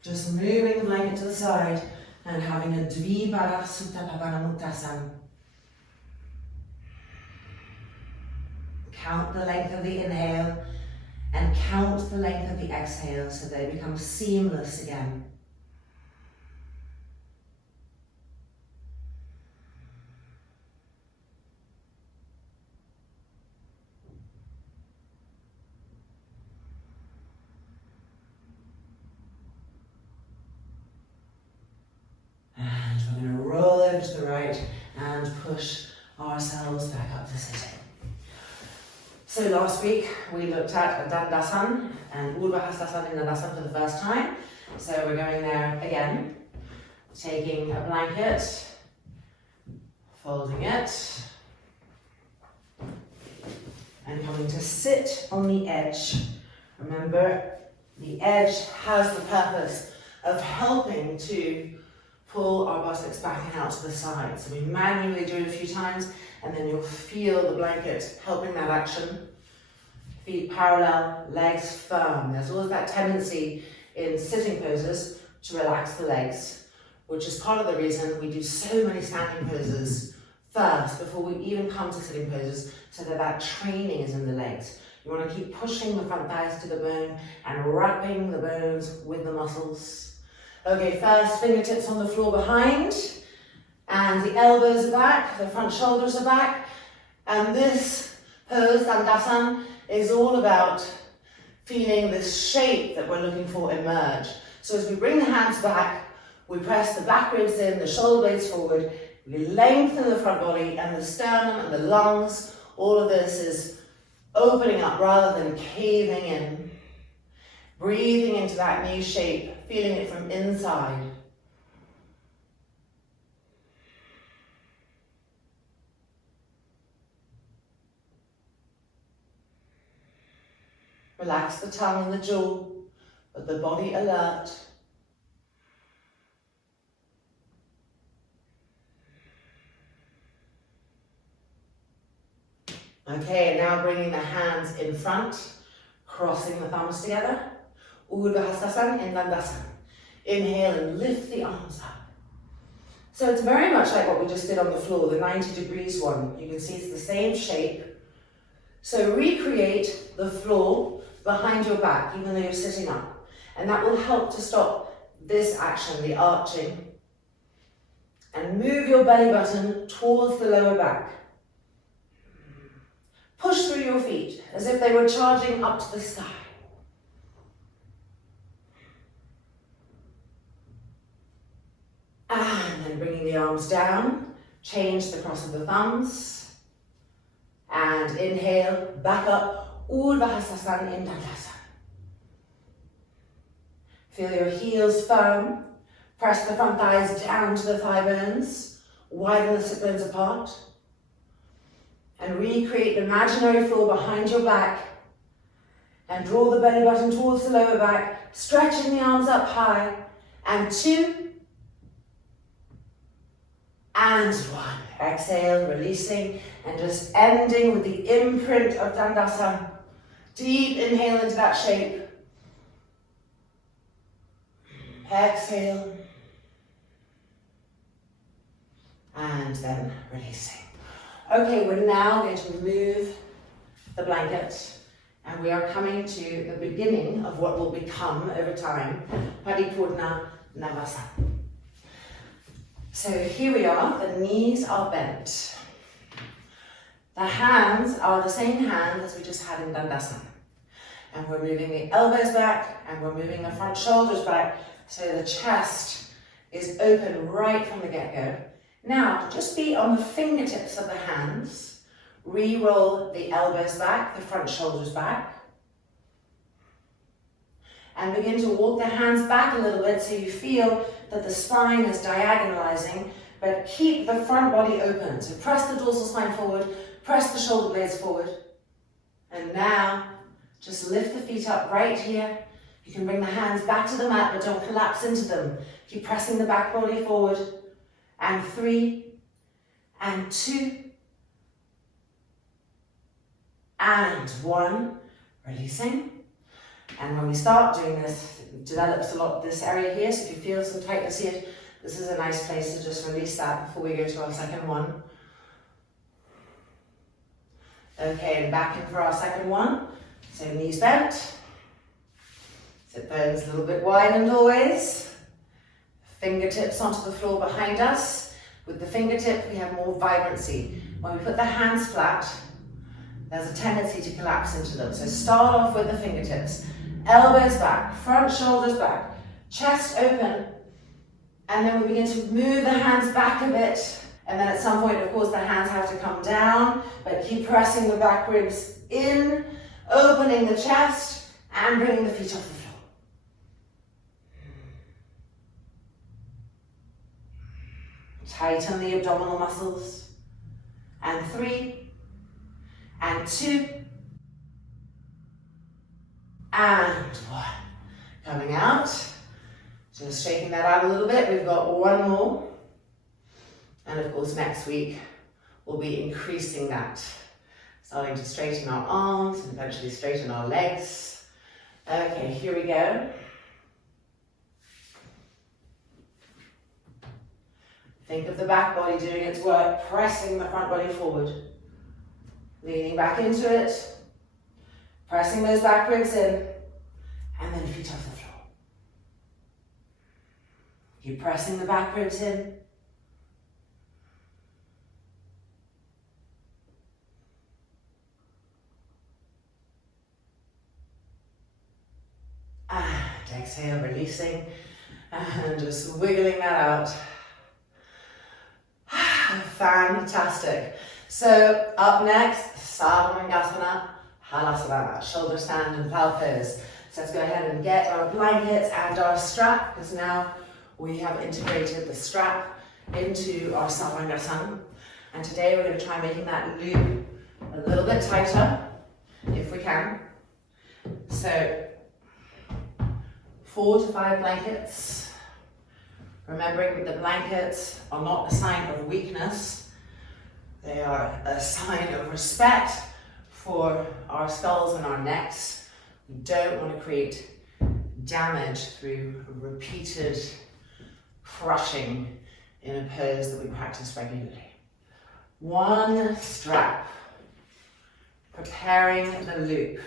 Just moving the blanket to the side and having a Viparita Supta Padangusthasana. Count the length of the inhale and count the length of the exhale so they become seamless again. And we're going to roll over to the right and push ourselves back up to sitting. So last week we looked at Dandasana and Hastasana in Dandasana for the first time. So we're going there again, taking a blanket, folding it, and coming to sit on the edge. Remember, the edge has the purpose of helping to pull our buttocks back and out to the side. So we manually do it a few times, and then you'll feel the blanket helping that action. Feet parallel, legs firm. There's always that tendency in sitting poses to relax the legs, which is part of the reason we do so many standing poses first before we even come to sitting poses, so that that training is in the legs. You want to keep pushing the front thighs to the bone and wrapping the bones with the muscles. Okay, first fingertips on the floor behind, and the elbows are back, the front shoulders are back, and this pose, Dandasana, is all about feeling this shape that we're looking for emerge. So as we bring the hands back, we press the back ribs in, the shoulder blades forward, we lengthen the front body and the sternum and the lungs. All of this is opening up rather than caving in. Breathing into that new shape, feeling it from inside. Relax the tongue and the jaw, but the body alert. Okay, now bringing the hands in front, crossing the thumbs together. Urdhva in Dandasana. Inhale and lift the arms up. So it's very much like what we just did on the floor, the 90 degrees one. You can see it's the same shape. So recreate the floor behind your back, even though you're sitting up. And that will help to stop this action, the arching. And move your belly button towards the lower back. Push through your feet as if they were charging up to the sky. And then bringing the arms down, change the cross of the thumbs. And inhale, back up, Urdhva in Dandasana. Feel your heels firm. Press the front thighs down to the thigh bones. Widen the sit bones apart. And recreate the imaginary floor behind your back. And draw the belly button towards the lower back, stretching the arms up high. And 2. And 1. Exhale, releasing, and just ending with the imprint of Dandasana. Deep inhale into that shape. Exhale. And then releasing. Okay, we're now going to remove the blanket, and we are coming to the beginning of what will become over time Paripurna Navasana. So here we are, the knees are bent. The hands are the same hands as we just had in Dandasana. And we're moving the elbows back, and we're moving the front shoulders back, so the chest is open right from the get-go. Now, just be on the fingertips of the hands. Re-roll the elbows back, the front shoulders back. And begin to walk the hands back a little bit so you feel that the spine is diagonalizing, but keep the front body open. So press the dorsal spine forward, press the shoulder blades forward. And now, just lift the feet up right here. You can bring the hands back to the mat, but don't collapse into them. Keep pressing the back body forward. And 3, and 2, and 1, releasing. And when we start doing this, it develops a lot this area here, so if you feel some tightness here, this is a nice place to just release that before we go to our second one. Okay, and back in for our second one. So knees bent, sit bones a little bit widened always. Fingertips onto the floor behind us. With the fingertip, we have more vibrancy. When we put the hands flat, there's a tendency to collapse into them. So start off with the fingertips. Elbows back, front shoulders back, chest open. And then we begin to move the hands back a bit. And then at some point, of course, the hands have to come down, but keep pressing the back ribs in, opening the chest, and bringing the feet off the floor. Tighten the abdominal muscles. And 3, and 2, and 1. Coming out. Just shaking that out a little bit. We've got one more. And of course, next week, we'll be increasing that. Starting to straighten our arms and eventually straighten our legs. Okay, here we go. Think of the back body doing its work, pressing the front body forward. Leaning back into it. Pressing those back ribs in. And then feet off the floor. Keep pressing the back ribs in. And exhale, releasing. And just wiggling that out. Fantastic. So up next, Sarvangasana, Halasana, shoulder stand and plow pose. So let's go ahead and get our blankets and our strap, because now we have integrated the strap into our Sarvangasana. And today we're going to try making that loop a little bit tighter, if we can. So 4 to 5 blankets. Remembering that the blankets are not a sign of weakness. They are a sign of respect for our skulls and our necks. We don't want to create damage through repeated crushing in a pose that we practice regularly. One strap, preparing the loop.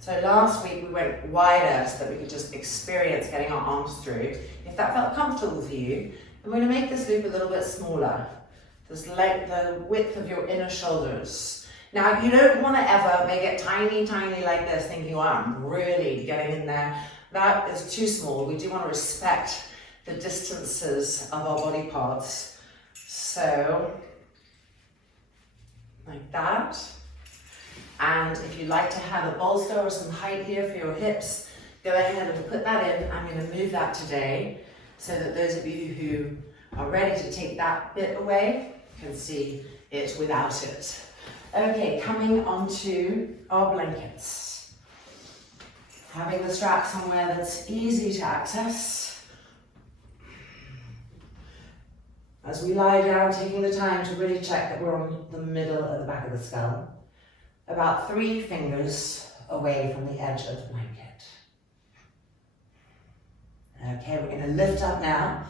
So last week we went wider so that we could just experience getting our arms through. If that felt comfortable for you, I'm going to make this loop a little bit smaller. Just like the width of your inner shoulders. Now you don't want to ever make it tiny, tiny like this, thinking, oh, I'm really getting in there. That is too small. We do want to respect the distances of our body parts. So, like that. And if you'd like to have a bolster or some height here for your hips, go ahead and put that in. I'm going to move that today so that those of you who are ready to take that bit away can see it without it. Okay, coming onto our blankets. Having the strap somewhere that's easy to access. As we lie down, taking the time to really check that we're on the middle of the back of the skull. About 3 fingers away from the edge of the blanket. Okay, we're going to lift up now.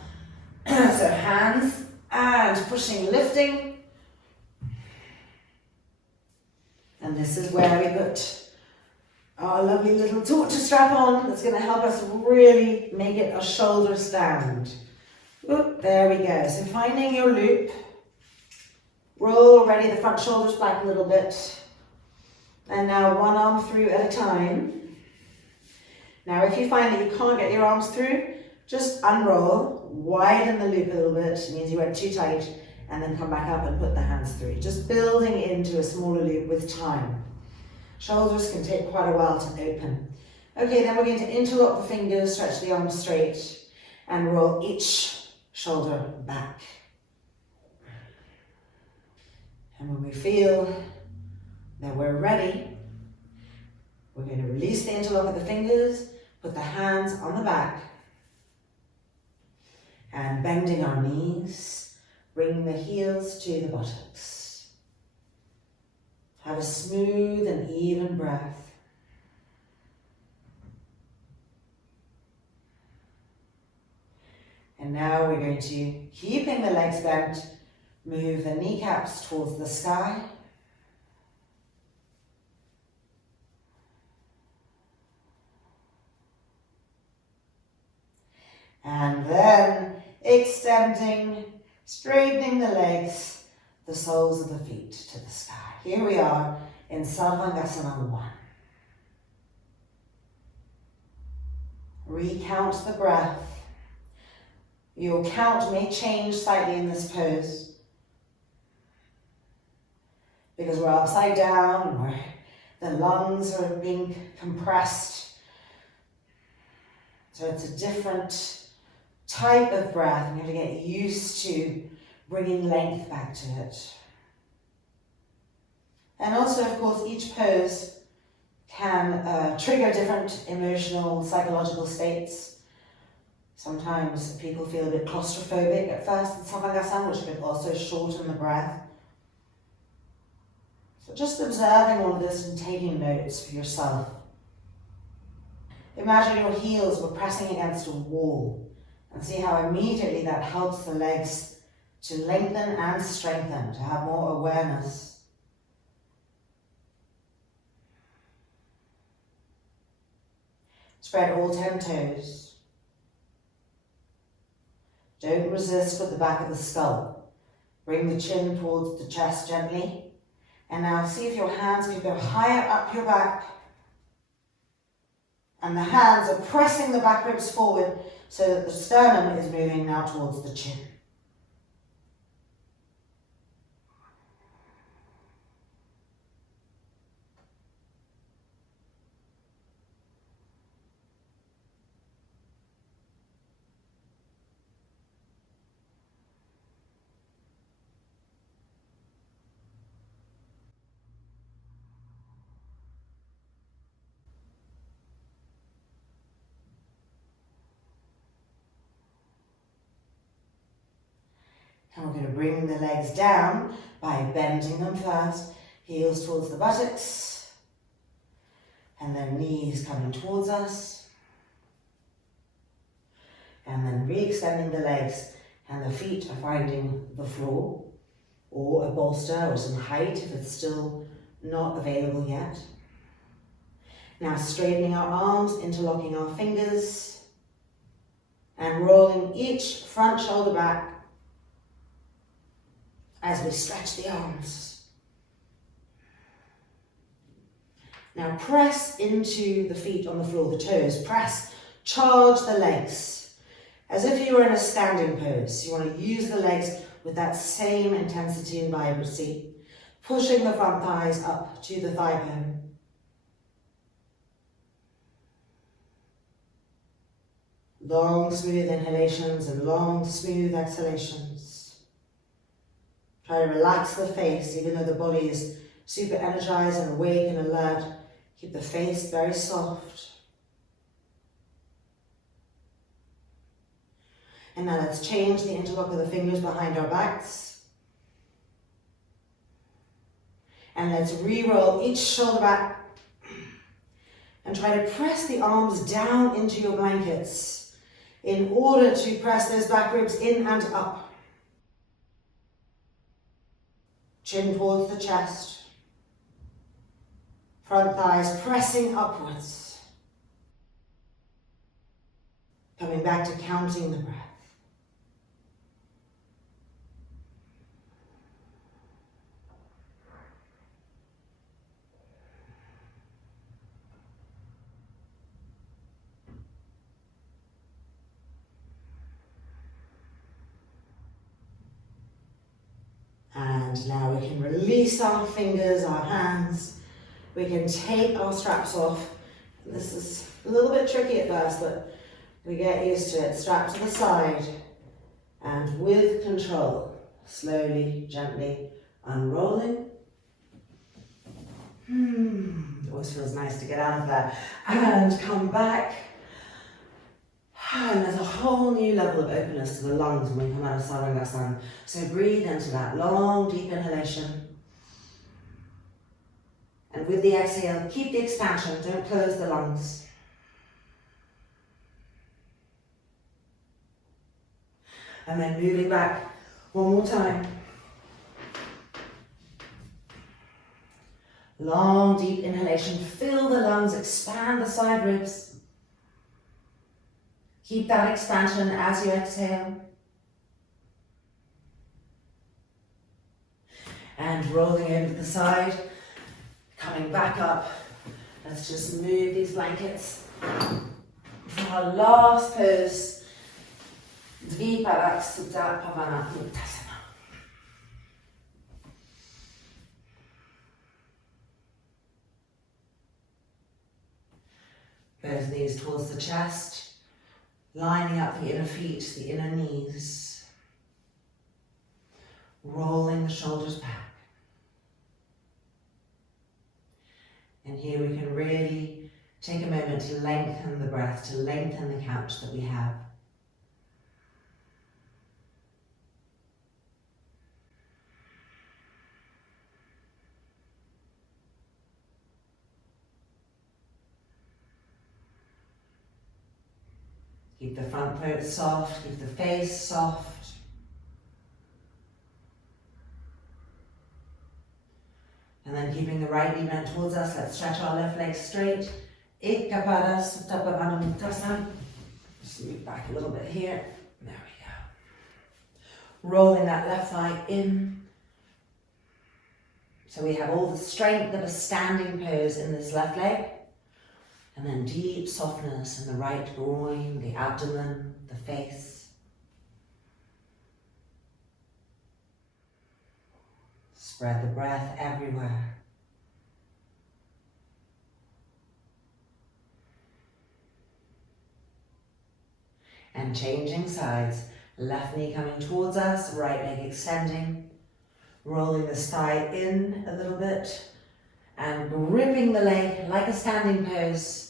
So hands and pushing, lifting. And this is where we put our lovely little torture strap on. That's going to help us really make it a shoulder stand. Oop, there we go. So finding your loop. Roll already the front shoulders back a little bit. And now one arm through at a time. Now if you find that you can't get your arms through, just unroll, widen the loop a little bit. It means you went too tight, and then come back up and put the hands through. Just building into a smaller loop with time. Shoulders can take quite a while to open. Okay, then we're going to interlock the fingers, stretch the arms straight, and roll each shoulder back. And when we feel that we're ready, we're going to release the interlock of the fingers, put the hands on the back, and bending our knees, bring the heels to the buttocks. Have a smooth and even breath. And now we're going to, keeping the legs bent, move the kneecaps towards the sky. And then extending, straightening the legs, the soles of the feet to the sky. Here we are in Sarvangasana 1. Recount the breath. Your count may change slightly in this pose because we're upside down, where the lungs are being compressed. So it's a different type of breath, and you have to get used to bringing length back to it. And also, of course, each pose can trigger different emotional, psychological states. Sometimes people feel a bit claustrophobic at first in Savasana, which can also shorten the breath. So just observing all of this and taking notes for yourself. Imagine your heels were pressing against a wall and see how immediately that helps the legs to lengthen and strengthen, to have more awareness. Spread all 10 toes. Don't resist with the back of the skull. Bring the chin towards the chest gently. And now see if your hands can go higher up your back. And the hands are pressing the back ribs forward so that the sternum is moving now towards the chin. And we're going to bring the legs down by bending them first, heels towards the buttocks, and then knees coming towards us. And then re-extending the legs, and the feet are finding the floor, or a bolster or some height if it's still not available yet. Now straightening our arms, interlocking our fingers, and rolling each front shoulder back as we stretch the arms. Now press into the feet on the floor, the toes. Press, charge the legs. As if you were in a standing pose. You want to use the legs with that same intensity and vibrancy. Pushing the front thighs up to the thigh bone. Long, smooth inhalations and long, smooth exhalations. Try to relax the face, even though the body is super energized and awake and alert. Keep the face very soft. And now let's change the interlock of the fingers behind our backs. And let's re-roll each shoulder back. And try to press the arms down into your blankets in order to press those back ribs in and up. Chin towards the chest. Front thighs pressing upwards. Coming back to counting the breath. And now we can release our fingers, our hands. We can take our straps off. This is a little bit tricky at first, but we get used to it. Strap to the side. And with control, slowly, gently unrolling. It always feels nice to get out of there. And come back. And there's a whole new level of openness to the lungs when we come out of Sarvangasana. So breathe into that long, deep inhalation. And with the exhale, keep the expansion, don't close the lungs. And then moving back one more time. Long, deep inhalation, fill the lungs, expand the side ribs. Keep that expansion as you exhale. And rolling over to the side, coming back up. Let's just move these blankets for our last pose. Viparita Konasana. Both knees towards the chest. Lining up the inner feet, the inner knees. Rolling the shoulders back. And here we can really take a moment to lengthen the breath, to lengthen the count that we have. Keep the front foot soft, keep the face soft. And then keeping the right knee bent towards us, let's stretch our left leg straight. Ekapada Supta Padangusthasana. Just move back a little bit here. There we go. Rolling that left thigh in. So we have all the strength of a standing pose in this left leg. And then deep softness in the right groin, the abdomen, the face. Spread the breath everywhere. And changing sides. Left knee coming towards us, right leg extending. Rolling this thigh in a little bit. And gripping the leg like a standing pose.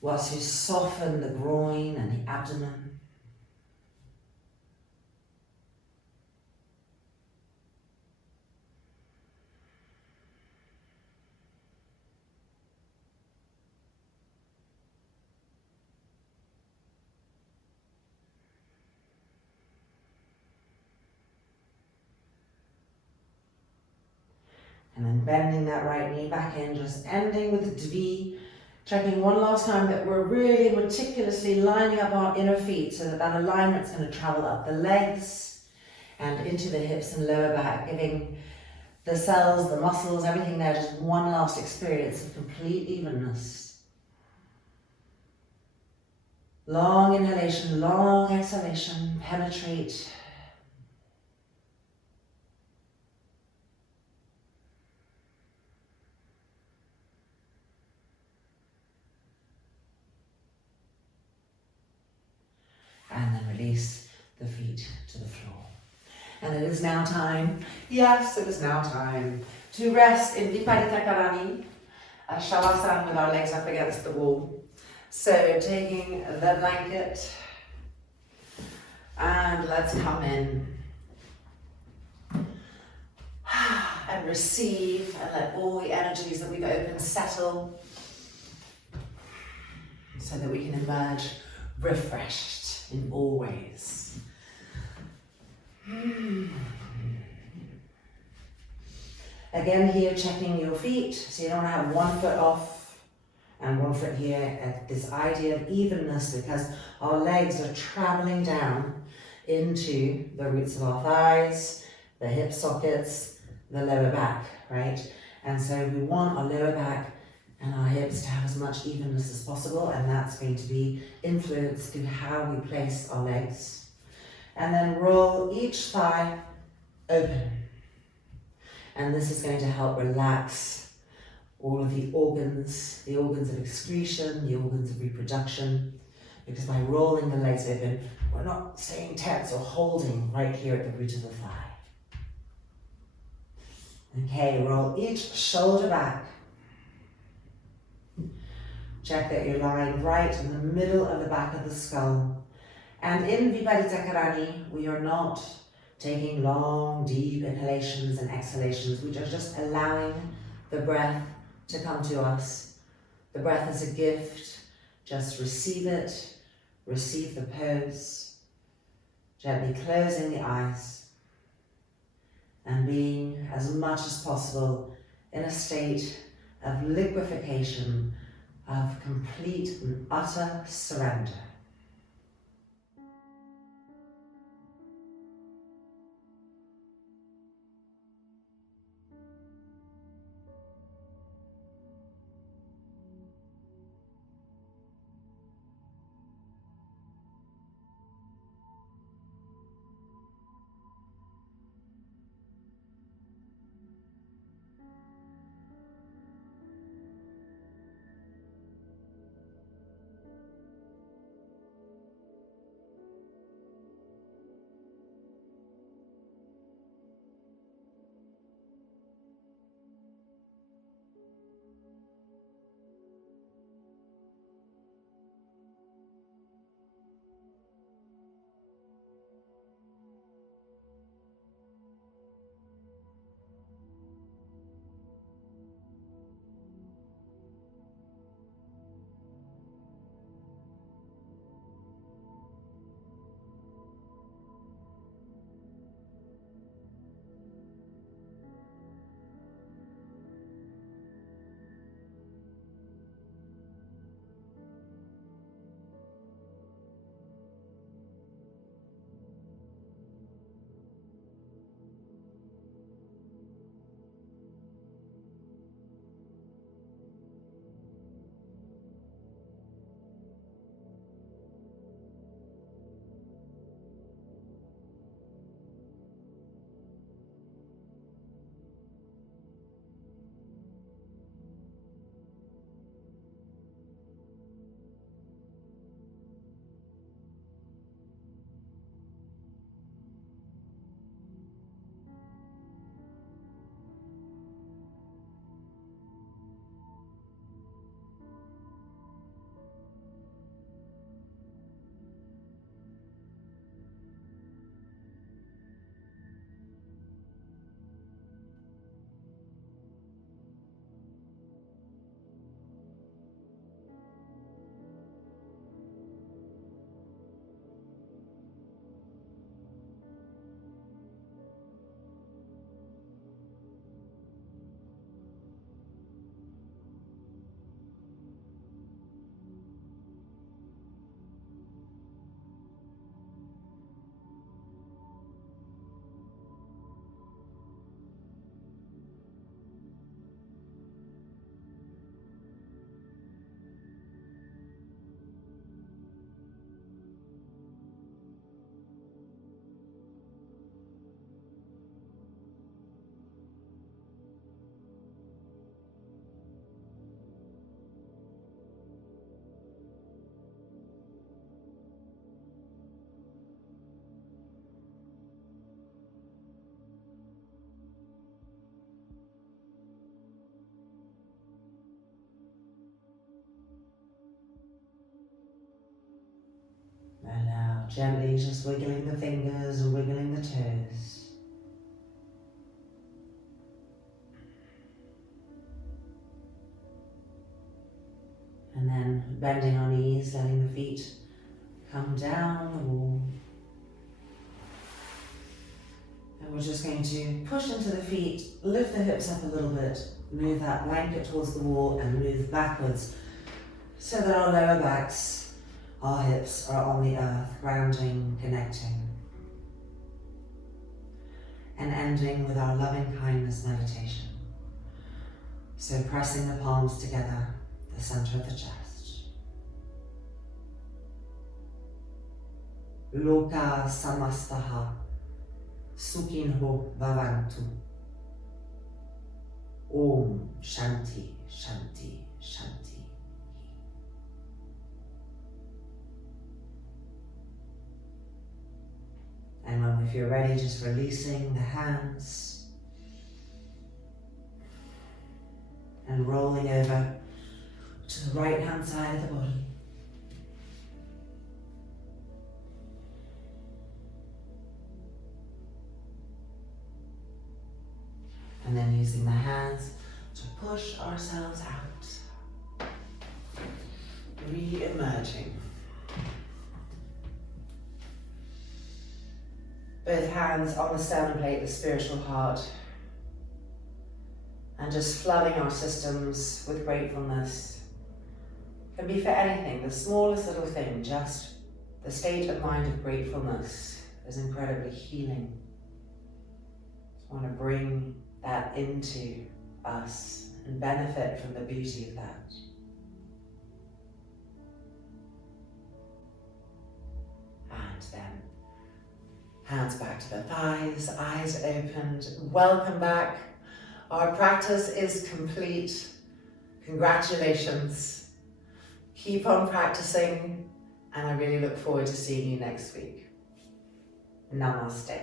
Whilst you soften the groin and the abdomen. And then bending that right knee back in, just ending with the V. Checking one last time that we're really meticulously lining up our inner feet so that that alignment's going to travel up the legs and into the hips and lower back, giving the cells, the muscles, everything there just one last experience of complete evenness. Long inhalation, long exhalation, penetrate. And then release the feet to the floor. And it is now time, yes, it is now time to rest in Viparita Karani, a Savasana with our legs up against the wall. So taking the blanket and let's come in and receive and let all the energies that we've opened settle so that we can emerge refreshed in all ways. Again here, checking your feet, so you don't have one foot off and one foot here, at this idea of evenness, because our legs are traveling down into the roots of our thighs, the hip sockets, the lower back, right? And so we want our lower back and our hips to have as much evenness as possible, and that's going to be influenced through how we place our legs. And then roll each thigh open. And this is going to help relax all of the organs of excretion, the organs of reproduction, because by rolling the legs open, we're not staying tense or holding right here at the root of the thigh. Okay, roll each shoulder back. Check that you're lying right in the middle of the back of the skull. And in Viparita Karani, we are not taking long, deep inhalations and exhalations. We are just allowing the breath to come to us. The breath is a gift. Just receive it. Receive the pose. Gently closing the eyes and being as much as possible in a state of liquefaction, of complete and utter surrender. Gently just wiggling the fingers and wiggling the toes. And then bending our knees, letting the feet come down the wall. And we're just going to push into the feet, lift the hips up a little bit, move that blanket towards the wall and move backwards so that our lower backs, our hips are on the earth, grounding, connecting. And ending with our loving kindness meditation. So pressing the palms together, the center of the chest. Loka samastaha sukhinho bhavantu. Om Shanti, Shanti, Shanti. And when we feel ready, just releasing the hands and rolling over to the right hand side of the body. And then using the hands to push ourselves out. Re-emerging. Both hands on the sternum plate, the spiritual heart. And just flooding our systems with gratefulness. Can be for anything, the smallest little thing, just the state of mind of gratefulness is incredibly healing. I want to bring that into us and benefit from the beauty of that. And then hands back to the thighs, eyes opened. Welcome back. Our practice is complete. Congratulations. Keep on practicing, and I really look forward to seeing you next week. Namaste.